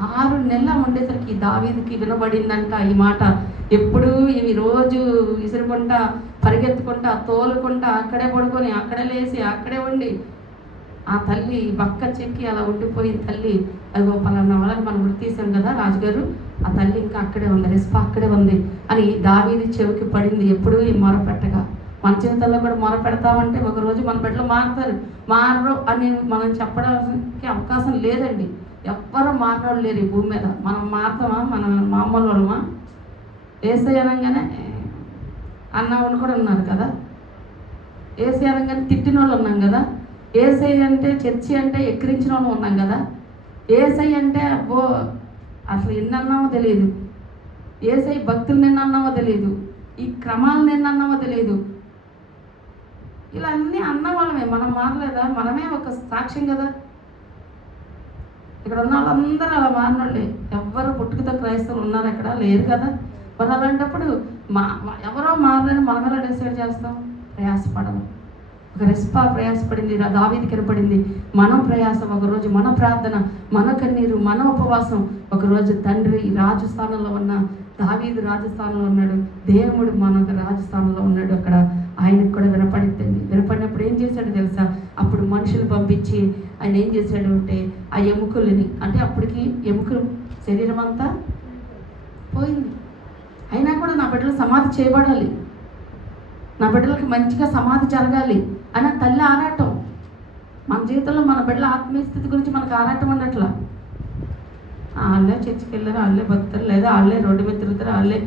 6 నెలల ఉండేసరికి దావీదుకి వినబడిందంట ఈ మాట. ఎప్పుడు ఇవి రోజు విసురుకుంటా పరిగెత్తుకుంటా తోలుకుంటా అక్కడే పడుకొని అక్కడే లేచి అక్కడే ఉండి ఆ తల్లి బక్క చెక్కి అలా ఉండిపోయి తల్లి అదిగో పలానా వాళ్ళని మనం గుర్తు తీసాం కదా రాజుగారు, ఆ తల్లి ఇంకా అక్కడే ఉంది, రిస్పా అక్కడే ఉంది అని దావీదు చెవికి పడింది. ఎప్పుడు ఈ మొరపెట్టగా మన జీవితంలో కూడా మొరపెడతామంటే ఒకరోజు మన బిడ్డలు మారరు అని మనం చెప్పడానికి అవకాశం లేదండి. ఎవ్వరూ మారినోళ్ళు లేరు ఈ భూమి మీద. మనం మారుతామా? మనం మామూలు వాళ్ళమా? ఏసై అనగానే అన్నవాళ్ళు కూడా ఉన్నారు కదా. ఏసై అనగానే తిట్టిన వాళ్ళు ఉన్నాం కదా. ఏసై అంటే చర్చి అంటే ఎక్కిరించిన వాళ్ళు ఉన్నాం కదా. ఏసై అంటే అబ్బో అసలు ఎన్ని అన్నామో తెలియదు. ఏసై భక్తులు నిన్న అన్నామో తెలియదు. ఈ క్రమాలు నిన్న అన్నామో తెలియదు. ఇలా అన్నీ అన్నవాళ్ళమే. మనం మారలేదా? మనమే ఒక సాక్ష్యం కదా. ఇక్కడ ఉన్న వాళ్ళందరూ అలా మారినోళ్ళే. ఎవ్వరు పుట్టుకతో క్రైస్తవులు ఉన్నారు ఎక్కడ లేరు కదా. మరి అలాంటప్పుడు ఎవరో మారలేని మనం ఎలా డిసైడ్ చేస్తాం? ప్రయాసపడము. ఒక ప్రయాసపడింది, దావీదు కనపడింది. మనం ప్రయాసం, ఒకరోజు మన ప్రార్థన, మన కన్నీరు, మన ఉపవాసం. ఒకరోజు తండ్రి రాజస్థానంలో ఉన్న దావీదు రాజస్థానంలో ఉన్నాడు, దేవుడు మనకు రాజస్థానంలో ఉన్నాడు. అక్కడ ఆయనకు కూడా వినపడినప్పుడు ఏం చేశాడు తెలుసా? అప్పుడు మనుషులు పంపించి ఆయన ఏం చేశాడు అంటే ఆ ఎముకలని, అంటే అప్పటికి ఎముకలు శరీరం అంతా పోయింది. అయినా కూడా నా బిడ్డలు సమాధి చేయబడాలి, నా బిడ్డలకి మంచిగా సమాధి జరగాలి అని తల్లి ఆరాటం. మన జీవితంలో మన బిడ్డల ఆత్మీయ స్థితి గురించి మనకు ఆరాటం ఉండట్లా. వాళ్ళే చర్చికి వెళ్ళారు, వాళ్ళే భక్తులు, లేదా వాళ్ళే రోడ్డు మీద తిరుగుతారు, వాళ్ళే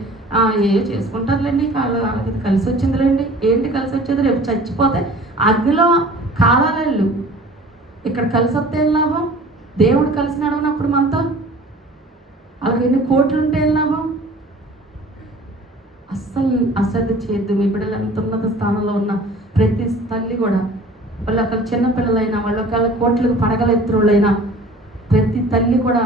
ఏ చేసుకుంటారులేండి, వాళ్ళకి కలిసి వచ్చిందిలేండి. ఏంటి కలిసి వచ్చేది? రేపు చచ్చిపోతే అగ్నిలో కాలాలు. ఇక్కడ కలిసి వస్తే ఏం లాభం? దేవుడు కలిసి నడవనప్పుడు మనతో వాళ్ళకి ఎన్ని కోట్లు ఉంటే ఏం లాభం? అస్సలు అశ్రద్ధ చేయొద్దు. మీ బిడ్డలు ఎంత ఉన్నత స్థానంలో ఉన్న ప్రతి తల్లి కూడా, వాళ్ళు అక్కడ చిన్నపిల్లలైనా, వాళ్ళు ఒకవేళ కోట్లకు పడగలెత్తులైనా, ప్రతి తల్లి కూడా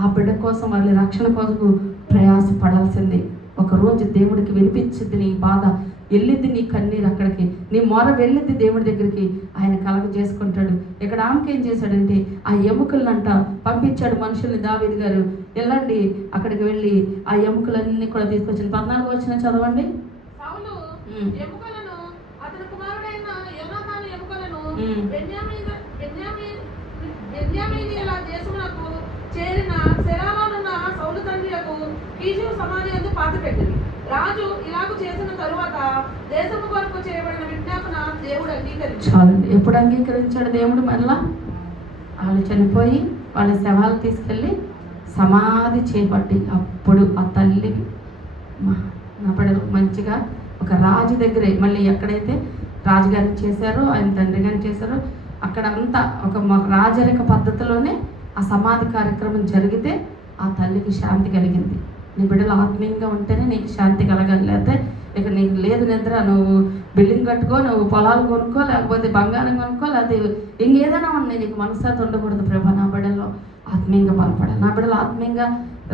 ఆ బిడ్డ కోసం, వాళ్ళ రక్షణ కోసం ప్రయాసపడాల్సింది. ఒకరోజు దేవుడికి వినిపించింది నీ బాధ, వెళ్ళిద్ది నీ కన్నీరు, అక్కడికి నీ మొర వెళ్ళిద్ది దేవుడి దగ్గరికి, ఆయన కలగ చేసుకుంటాడు. ఇక్కడ ఆమెకి ఏం చేశాడంటే ఆ ఎముకలనంట పంపించాడు మనుషుల్ని. దావీదు గారు వెళ్ళండి అక్కడికి వెళ్ళి ఆ ఎముకలన్నీ కూడా తీసుకొచ్చింది. 14 వచనం చదవండి. చేరిన శరాలోనున్న సౌలు తండ్రియకు కీషు సమాధి యందు పాతిపెట్టింది. రాజు ఇలాగ చేసిన తరువాత దేశము కొరకు చేయబడిన విజ్ఞాపన దేవుడు అంగీకరించాడు. చాలండి. ఎప్పుడు అంగీకరించాడు దేవుడు? మళ్ళా వాళ్ళు చనిపోయి వాళ్ళ శవాలు తీసుకెళ్ళి సమాధి చేపట్టి అప్పుడు ఆ తల్లి నా బిడ్డలు మంచిగా ఒక రాజు దగ్గరే, మళ్ళీ ఎక్కడైతే రాజుగారిని చేశారో, ఆయన తండ్రి గారిని చేశారో, అక్కడ అంతా ఒక రాజరిక పద్ధతిలోనే ఆ సమాధి కార్యక్రమం జరిగితే ఆ తల్లికి శాంతి కలిగింది. నీ బిడ్డలు ఆత్మీయంగా ఉంటేనే నీకు శాంతి కలగాలి. లేకపోతే ఇక నీకు లేదు నిద్ర, నువ్వు బిల్డింగ్ కట్టుకో, నువ్వు పొలాలు కొనుక్కో, లేకపోతే బంగారం కొనుక్కో, లేకపోతే ఇంకేదైనా ఉన్నాయి, నీకు మనశ్శాంతి ఉండకూడదు. ప్రభా నా బిడ్డల్లో ఆత్మీయంగా బలపడాలి, నా బిడ్డలు ఆత్మీయంగా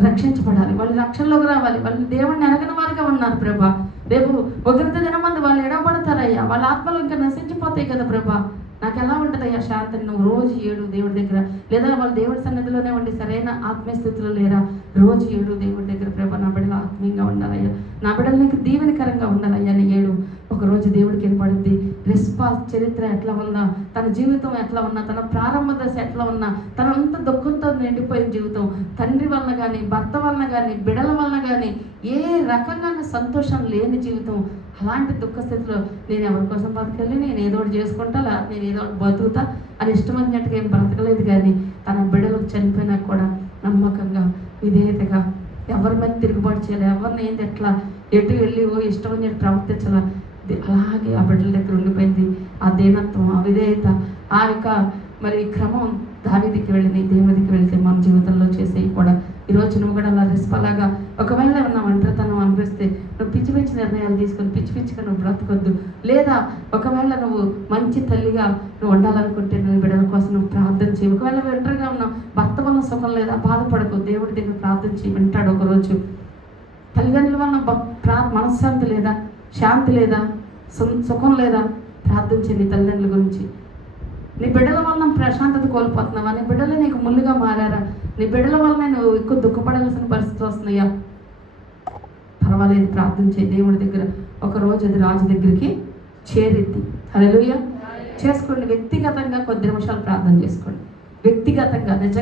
రక్షించబడాలి, వాళ్ళు రక్షణలోకి రావాలి. వాళ్ళు దేవుడిని ఎరగని వారిగా ఉన్నారు ప్రభా. రేపు ఉగ్రత దినమంది వాళ్ళు ఎడబడతారయ్యా, వాళ్ళ ఆత్మలు ఇంకా నశించిపోతాయి కదా ప్రభా. నాకు ఎలా ఉంటుందయ్యా శాంతిని? నువ్వు రోజు ఏడు దేవుడి దగ్గర, లేదా వాళ్ళు దేవుడి సన్నిధిలోనే ఉండి సరైన ఆత్మీయ స్థితిలో లేరా? రోజు ఏడు దేవుడి దగ్గర ప్రభా నా బిడ్డలు ఆత్మీయంగా ఉండాలయ్యా, నా బిడ్డలు నీకు దీవెనకరంగా ఉండాలయ్యా నీ ఏడు. ఒకరోజు దేవుడికి ఏర్పడుద్ది. రెస్పాన్స్ చరిత్ర ఎట్లా ఉందా, తన జీవితం ఎట్లా ఉన్నా, తన ప్రారంభ దశ ఎట్లా ఉన్నా, తనంత దుఃఖంతో నిండిపోయిన జీవితం, తండ్రి వలన కానీ, భర్త వలన కానీ, బిడ్డల వలన కానీ ఏ రకంగా సంతోషం లేని జీవితం, అలాంటి దుఃఖ స్థితిలో నేను ఎవరి కోసం బతకెళ్ళి నేను ఏదో ఒకటి చేసుకుంటా, లేకపోతే నేను ఏదో ఒకటి బతుకుతా అని ఇష్టమైనట్టుగా ఏం బ్రతకలేదు. కానీ తన బిడ్డలకు చనిపోయినా కూడా నమ్మకంగా, విధేయతగా, ఎవరి మీద తిరుగుబాటు చేయాలి, ఎవరిని ఏంటి ఎట్లా ఎటు వెళ్ళి ఇష్టమని ప్రవర్తించాల, అలాగే ఆ బిడ్డల దగ్గర ఉండిపోయింది. ఆ దీనత్వం, ఆ విధేయత, ఆ యొక్క మరి క్రమం దావీదుకి వెళ్ళింది. దేవుడికి వెళ్తే మన జీవితంలో చేసేవి కూడా ఈరోజు నువ్వు కూడా అలా రెస్పాలాగా ఒకవేళ ఏమన్నా ఒంటరితనం అనిపిస్తే నువ్వు పిచ్చి పిచ్చి నిర్ణయాలు తీసుకొని పిచ్చి పిచ్చిగా నువ్వు బ్రతకొద్దు. లేదా ఒకవేళ నువ్వు మంచి తల్లిగా నువ్వు ఉండాలనుకుంటే నువ్వు బిడ్డల కోసం నువ్వు ప్రార్థన చేయి. ఒకవేళ ఒంటరిగా ఉన్నావు, భర్త వల్ల సుఖం లేదా, బాధపడకు, దేవుడి దగ్గర ప్రార్థన చేయి, వింటాడు ఒకరోజు. తల్లిదండ్రుల వల్ల మనశ్శాంతి లేదా, శాంతి లేదా, సుఖం లేదా, ప్రార్థన చేయి నీ తల్లిదండ్రుల గురించి. నీ బిడ్డల వల్ల ప్రశాంతత కోల్పోతున్నావా? నీ బిడ్డలే నీకు ముళ్ళుగా మారారా? నీ బిడ్డల వల్ల నువ్వు ఎక్కువ దుఃఖపడాల్సిన పరిస్థితి వస్తున్నాయా? పర్వాలేదు, ప్రార్థన చేయి దేవుడి దగ్గర. ఒకరోజు అది రాజు దగ్గరికి చేరిద్ది. హల్లెలూయా. చేసుకోండి వ్యక్తిగతంగా, కొద్ది నిమిషాలు ప్రార్థన చేసుకోండి వ్యక్తిగతంగా. నిజంగా